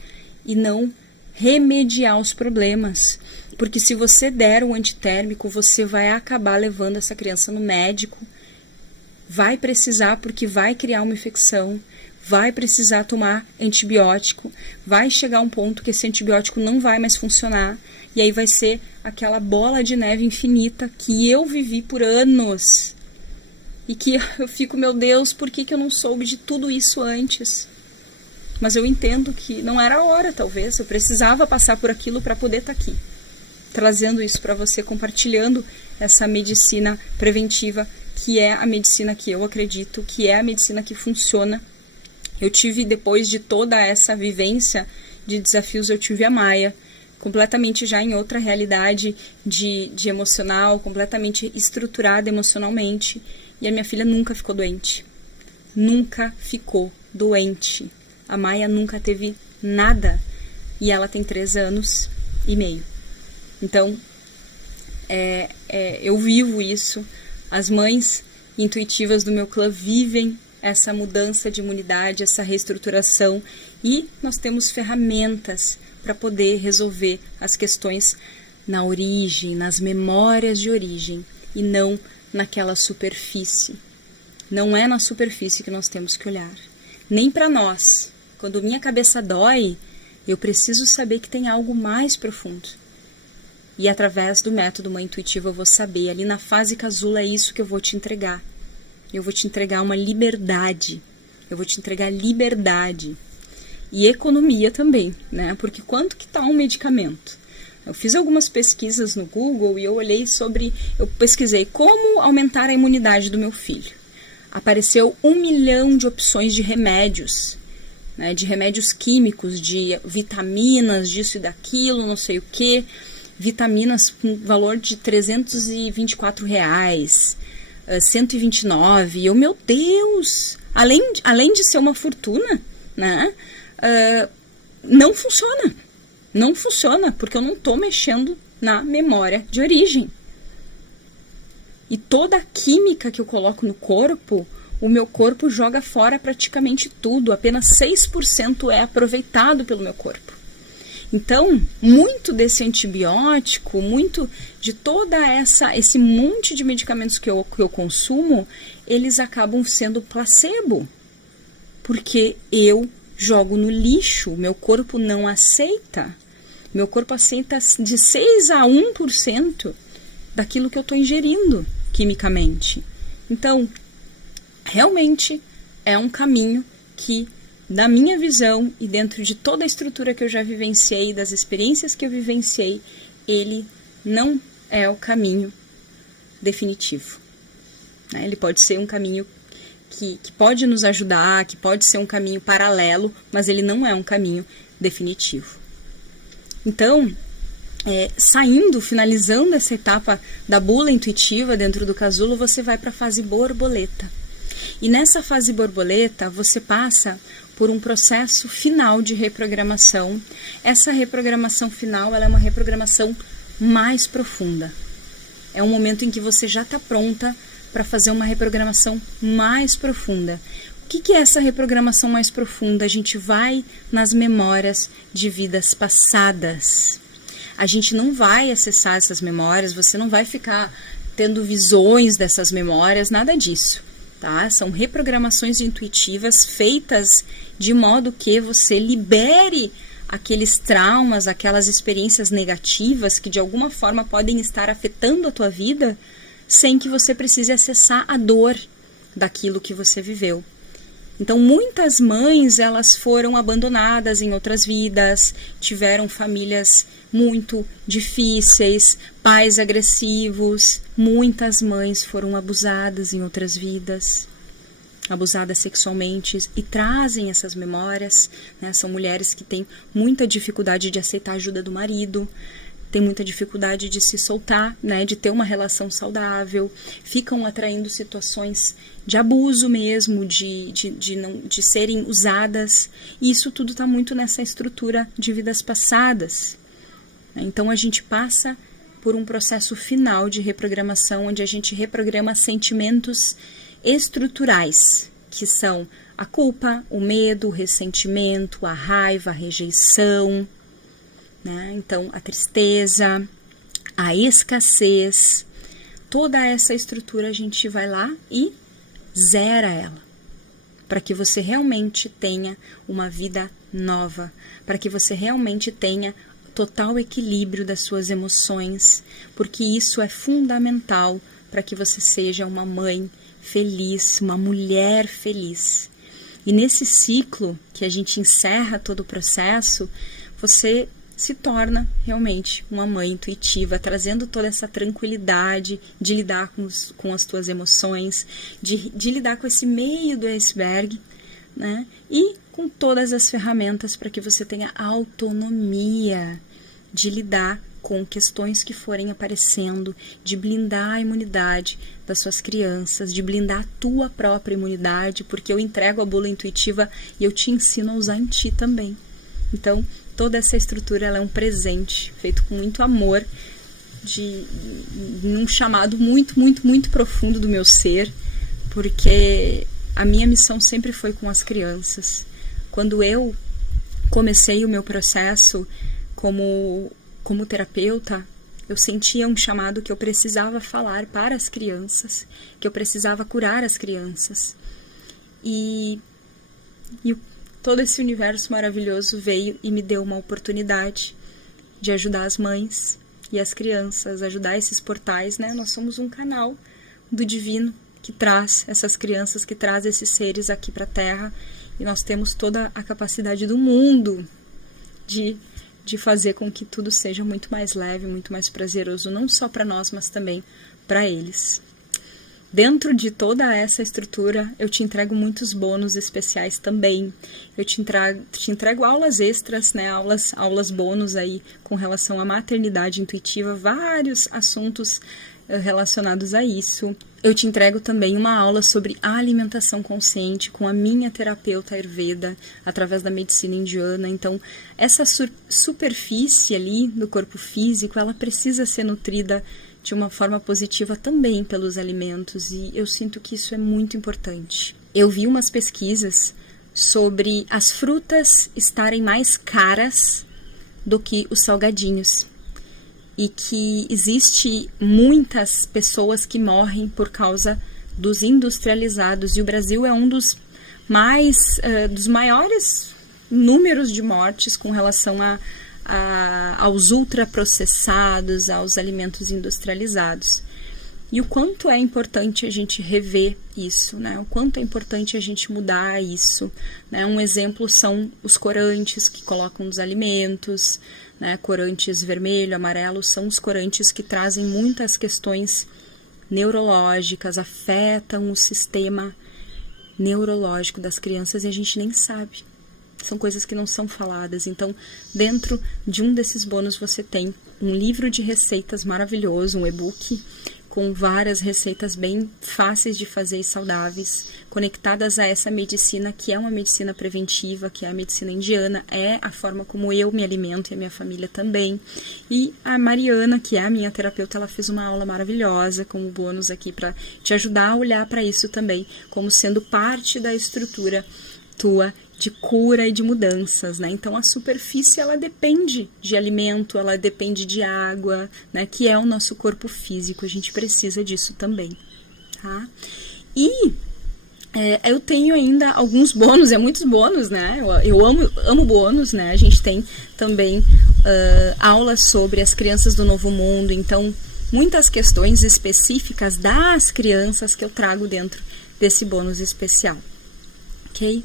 e não remediar os problemas. Porque se você der um antitérmico, você vai acabar levando essa criança no médico, vai precisar porque vai criar uma infecção, vai precisar tomar antibiótico, vai chegar um ponto que esse antibiótico não vai mais funcionar, e aí vai ser aquela bola de neve infinita que eu vivi por anos, e que eu fico, meu Deus, por que eu não soube de tudo isso antes? Mas eu entendo que não era a hora, talvez, eu precisava passar por aquilo para poder estar aqui, trazendo isso para você, compartilhando essa medicina preventiva, que é a medicina que eu acredito, que é a medicina que funciona. Eu tive, depois de toda essa vivência de desafios, eu tive a Maia, completamente já em outra realidade de emocional, completamente estruturada emocionalmente, e a minha filha nunca ficou doente. Nunca ficou doente. A Maia nunca teve nada, e ela tem 3 anos e meio. Então, eu vivo isso. As mães intuitivas do meu clã vivem essa mudança de imunidade, essa reestruturação, e nós temos ferramentas para poder resolver as questões na origem, nas memórias de origem, e não naquela superfície. Não é na superfície que nós temos que olhar. Nem para nós. Quando minha cabeça dói, eu preciso saber que tem algo mais profundo. E através do método Mãe Intuitiva eu vou saber, ali na fase casulo é isso que eu vou te entregar. Eu vou te entregar uma liberdade. Eu vou te entregar liberdade. E economia também, né? Porque quanto que tá um medicamento? Eu fiz algumas pesquisas no Google e eu olhei eu pesquisei como aumentar a imunidade do meu filho. Apareceu 1 milhão de opções de remédios, né? De remédios químicos, de vitaminas, disso e daquilo, não sei o que. Vitaminas com valor de R$324, 129. E eu, meu Deus! Além de ser uma fortuna, né? Não funciona. Não funciona, porque eu não estou mexendo na memória de origem. E toda a química que eu coloco no corpo, o meu corpo joga fora praticamente tudo. Apenas 6% é aproveitado pelo meu corpo. Então, muito desse antibiótico, muito de toda esse monte de medicamentos que eu consumo, eles acabam sendo placebo. Porque eu jogo no lixo, meu corpo não aceita. Meu corpo aceita de 6 a 1% daquilo que eu estou ingerindo quimicamente. Então, realmente é um caminho que, na minha visão e dentro de toda a estrutura que eu já vivenciei, das experiências que eu vivenciei, ele não é o caminho definitivo. Né? Ele pode ser um caminho que pode nos ajudar, que pode ser um caminho paralelo, mas ele não é um caminho definitivo. Então, finalizando essa etapa da bula intuitiva dentro do casulo, você vai para a fase borboleta. E nessa fase borboleta, você passa por um processo final de reprogramação. Essa reprogramação final, ela é uma reprogramação mais profunda. É um momento em que você já está pronta para fazer uma reprogramação mais profunda. O que é essa reprogramação mais profunda? A gente vai nas memórias de vidas passadas. A gente não vai acessar essas memórias, você não vai ficar tendo visões dessas memórias, nada disso. Tá? São reprogramações intuitivas feitas de modo que você libere aqueles traumas, aquelas experiências negativas que de alguma forma podem estar afetando a tua vida, sem que você precise acessar a dor daquilo que você viveu. Então, muitas mães, elas foram abandonadas em outras vidas, tiveram famílias muito difíceis, pais agressivos. Muitas mães foram abusadas em outras vidas, abusadas sexualmente, e trazem essas memórias, né? São mulheres que têm muita dificuldade de aceitar a ajuda do marido, tem muita dificuldade de se soltar, né, de ter uma relação saudável, ficam atraindo situações de abuso mesmo, de serem usadas, e isso tudo está muito nessa estrutura de vidas passadas. Então a gente passa por um processo final de reprogramação, onde a gente reprograma sentimentos estruturais, que são a culpa, o medo, o ressentimento, a raiva, a rejeição, né? Então, a tristeza, a escassez, toda essa estrutura a gente vai lá e zera ela, para que você realmente tenha uma vida nova, para que você realmente tenha total equilíbrio das suas emoções, porque isso é fundamental para que você seja uma mãe feliz, uma mulher feliz. E nesse ciclo que a gente encerra todo o processo, você se torna realmente uma mãe intuitiva, trazendo toda essa tranquilidade de lidar com as tuas emoções, de lidar com esse meio do iceberg, né? E com todas as ferramentas para que você tenha autonomia de lidar com questões que forem aparecendo, de blindar a imunidade das suas crianças, de blindar a tua própria imunidade, porque eu entrego a bula intuitiva e eu te ensino a usar em ti também. Então, toda essa estrutura ela é um presente, feito com muito amor, num chamado muito, muito, muito profundo do meu ser, porque a minha missão sempre foi com as crianças. Quando eu comecei o meu processo como terapeuta, eu sentia um chamado que eu precisava falar para as crianças, que eu precisava curar as crianças. E todo esse universo maravilhoso veio e me deu uma oportunidade de ajudar as mães e as crianças, ajudar esses portais, né? Nós somos um canal do divino que traz essas crianças, que traz esses seres aqui para a Terra, e nós temos toda a capacidade do mundo de fazer com que tudo seja muito mais leve, muito mais prazeroso, não só para nós, mas também para eles. Dentro de toda essa estrutura, eu te entrego muitos bônus especiais também. Eu te entrego aulas extras, né? Aulas bônus aí com relação à maternidade intuitiva, vários assuntos relacionados a isso. Eu te entrego também uma aula sobre alimentação consciente com a minha terapeuta Ayurveda, através da medicina indiana. Então, essa superfície ali do corpo físico, ela precisa ser nutrida de uma forma positiva também pelos alimentos, e eu sinto que isso é muito importante. Eu vi umas pesquisas sobre as frutas estarem mais caras do que os salgadinhos, e que existe muitas pessoas que morrem por causa dos industrializados, e o Brasil é um dos maiores números de mortes com relação aos ultraprocessados, aos alimentos industrializados. E o quanto é importante a gente rever isso, né? O quanto é importante a gente mudar isso, né? Um exemplo são os corantes que colocam nos alimentos, né? Corantes vermelho, amarelo, são os corantes que trazem muitas questões neurológicas, afetam o sistema neurológico das crianças e a gente nem sabe. São coisas que não são faladas. Então, dentro de um desses bônus você tem um livro de receitas maravilhoso, um e-book, com várias receitas bem fáceis de fazer e saudáveis, conectadas a essa medicina, que é uma medicina preventiva, que é a medicina indiana, é a forma como eu me alimento e a minha família também. E a Mariana, que é a minha terapeuta, ela fez uma aula maravilhosa como bônus aqui para te ajudar a olhar para isso também, como sendo parte da estrutura tua de cura e de mudanças, né? Então a superfície ela depende de alimento, ela depende de água, né? Que é o nosso corpo físico, a gente precisa disso também, tá? E eu tenho ainda alguns bônus, muitos bônus, né? Eu amo bônus, né? A gente tem também aulas sobre as crianças do Novo Mundo, então muitas questões específicas das crianças que eu trago dentro desse bônus especial, ok?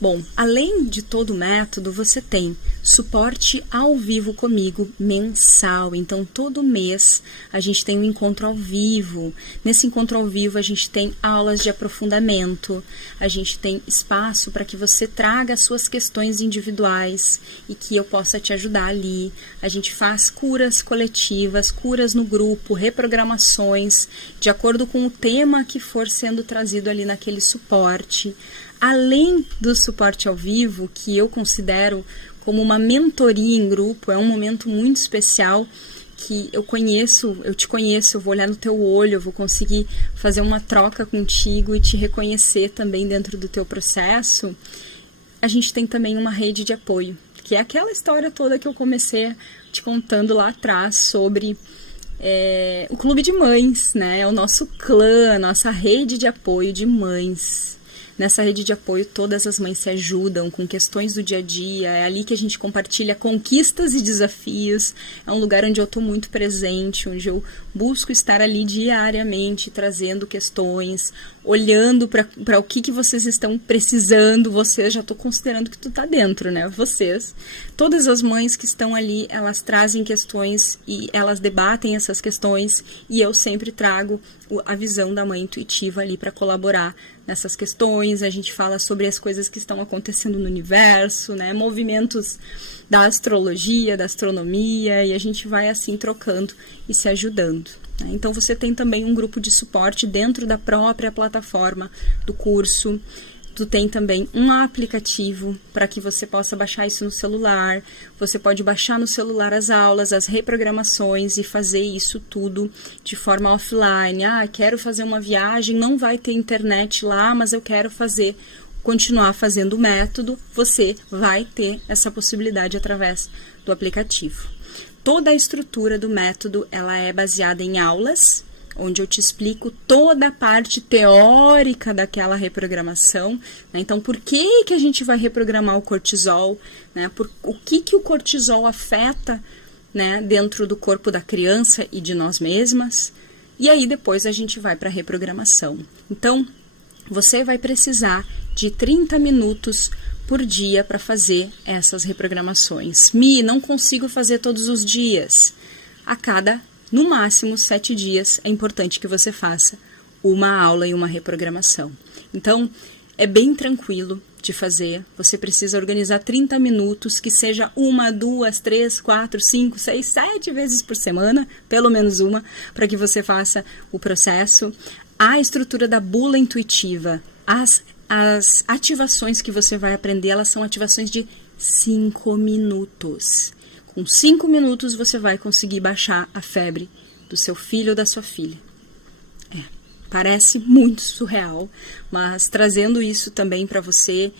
Bom, além de todo o método, você tem suporte ao vivo comigo mensal. Então, todo mês a gente tem um encontro ao vivo. Nesse encontro ao vivo, a gente tem aulas de aprofundamento, a gente tem espaço para que você traga as suas questões individuais e que eu possa te ajudar ali. A gente faz curas coletivas, curas no grupo, reprogramações, de acordo com o tema que for sendo trazido ali naquele suporte. Além do suporte ao vivo, que eu considero como uma mentoria em grupo, é um momento muito especial que eu te conheço, eu vou olhar no teu olho, eu vou conseguir fazer uma troca contigo e te reconhecer também dentro do teu processo. A gente tem também uma rede de apoio, que é aquela história toda que eu comecei te contando lá atrás sobre o Clube de Mães, né? É o nosso clã, a nossa rede de apoio de mães. Nessa rede de apoio, todas as mães se ajudam com questões do dia a dia, é ali que a gente compartilha conquistas e desafios, é um lugar onde eu estou muito presente, onde eu busco estar ali diariamente, trazendo questões, olhando para o que vocês estão precisando, já estou considerando que tu tá dentro, né, vocês. Todas as mães que estão ali, elas trazem questões e elas debatem essas questões, e eu sempre trago a visão da mãe intuitiva ali para colaborar nessas questões. A gente fala sobre as coisas que estão acontecendo no universo, né, movimentos da astrologia, da astronomia, e a gente vai assim trocando e se ajudando. Né? Então você tem também um grupo de suporte dentro da própria plataforma do curso. Tu tem também um aplicativo para que você possa baixar isso no celular. Você pode baixar no celular as aulas, as reprogramações e fazer isso tudo de forma offline. Ah, quero fazer uma viagem, não vai ter internet lá, mas eu quero continuar fazendo o método. Você vai ter essa possibilidade através do aplicativo. Toda a estrutura do método, ela é baseada em aulas, onde eu te explico toda a parte teórica daquela reprogramação, né? Então, por que a gente vai reprogramar o cortisol, né? O que o cortisol afeta, né, dentro do corpo da criança e de nós mesmas, e aí depois a gente vai para a reprogramação. Então, você vai precisar de 30 minutos por dia para fazer essas reprogramações. Não consigo fazer todos os dias. No máximo 7 dias, é importante que você faça uma aula e uma reprogramação. Então, é bem tranquilo de fazer. Você precisa organizar 30 minutos, que seja 1, 2, 3, 4, 5, 6, 7 vezes por semana, pelo menos uma, para que você faça o processo. A estrutura da bula intuitiva, as ativações que você vai aprender, elas são ativações de 5 minutos. Com 5 minutos você vai conseguir baixar a febre do seu filho ou da sua filha. Parece muito surreal, mas trazendo isso também para você,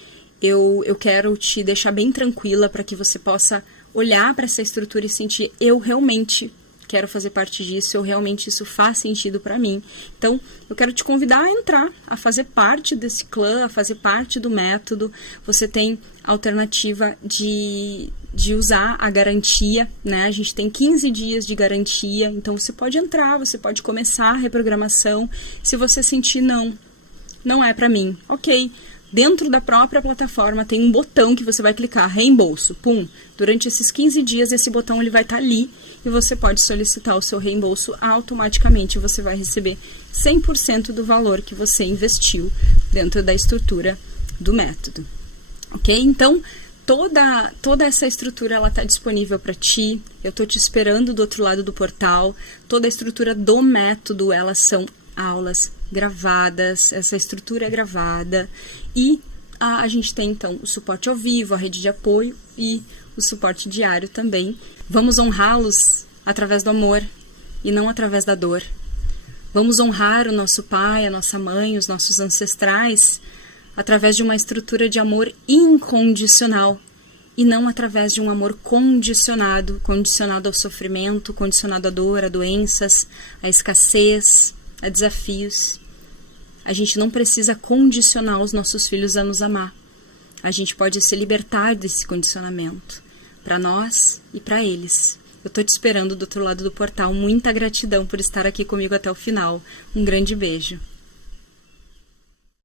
eu quero te deixar bem tranquila para que você possa olhar para essa estrutura e sentir: eu realmente quero fazer parte disso, isso faz sentido para mim. Então, eu quero te convidar a entrar, a fazer parte desse clã, a fazer parte do método. Você tem a alternativa de usar a garantia, né? A gente tem 15 dias de garantia, então você pode entrar, você pode começar a reprogramação. Se você sentir não é para mim, ok. Dentro da própria plataforma tem um botão que você vai clicar, reembolso, pum. Durante esses 15 dias esse botão ele vai estar ali e você pode solicitar o seu reembolso automaticamente. Você vai receber 100% do valor que você investiu dentro da estrutura do método, ok? Então, toda essa estrutura ela está disponível para ti. Eu estou te esperando do outro lado do portal. Toda a estrutura do método, elas são aulas gravadas, essa estrutura é gravada, e a gente tem então o suporte ao vivo, a rede de apoio e o suporte diário também. Vamos honrá-los através do amor e não através da dor. Vamos honrar o nosso pai, a nossa mãe, os nossos ancestrais através de uma estrutura de amor incondicional e não através de um amor condicionado ao sofrimento, condicionado à dor, a doenças, à escassez, a desafios. A gente não precisa condicionar os nossos filhos a nos amar. A gente pode se libertar desse condicionamento, para nós e para eles. Eu estou te esperando do outro lado do portal. Muita gratidão por estar aqui comigo até o final. Um grande beijo.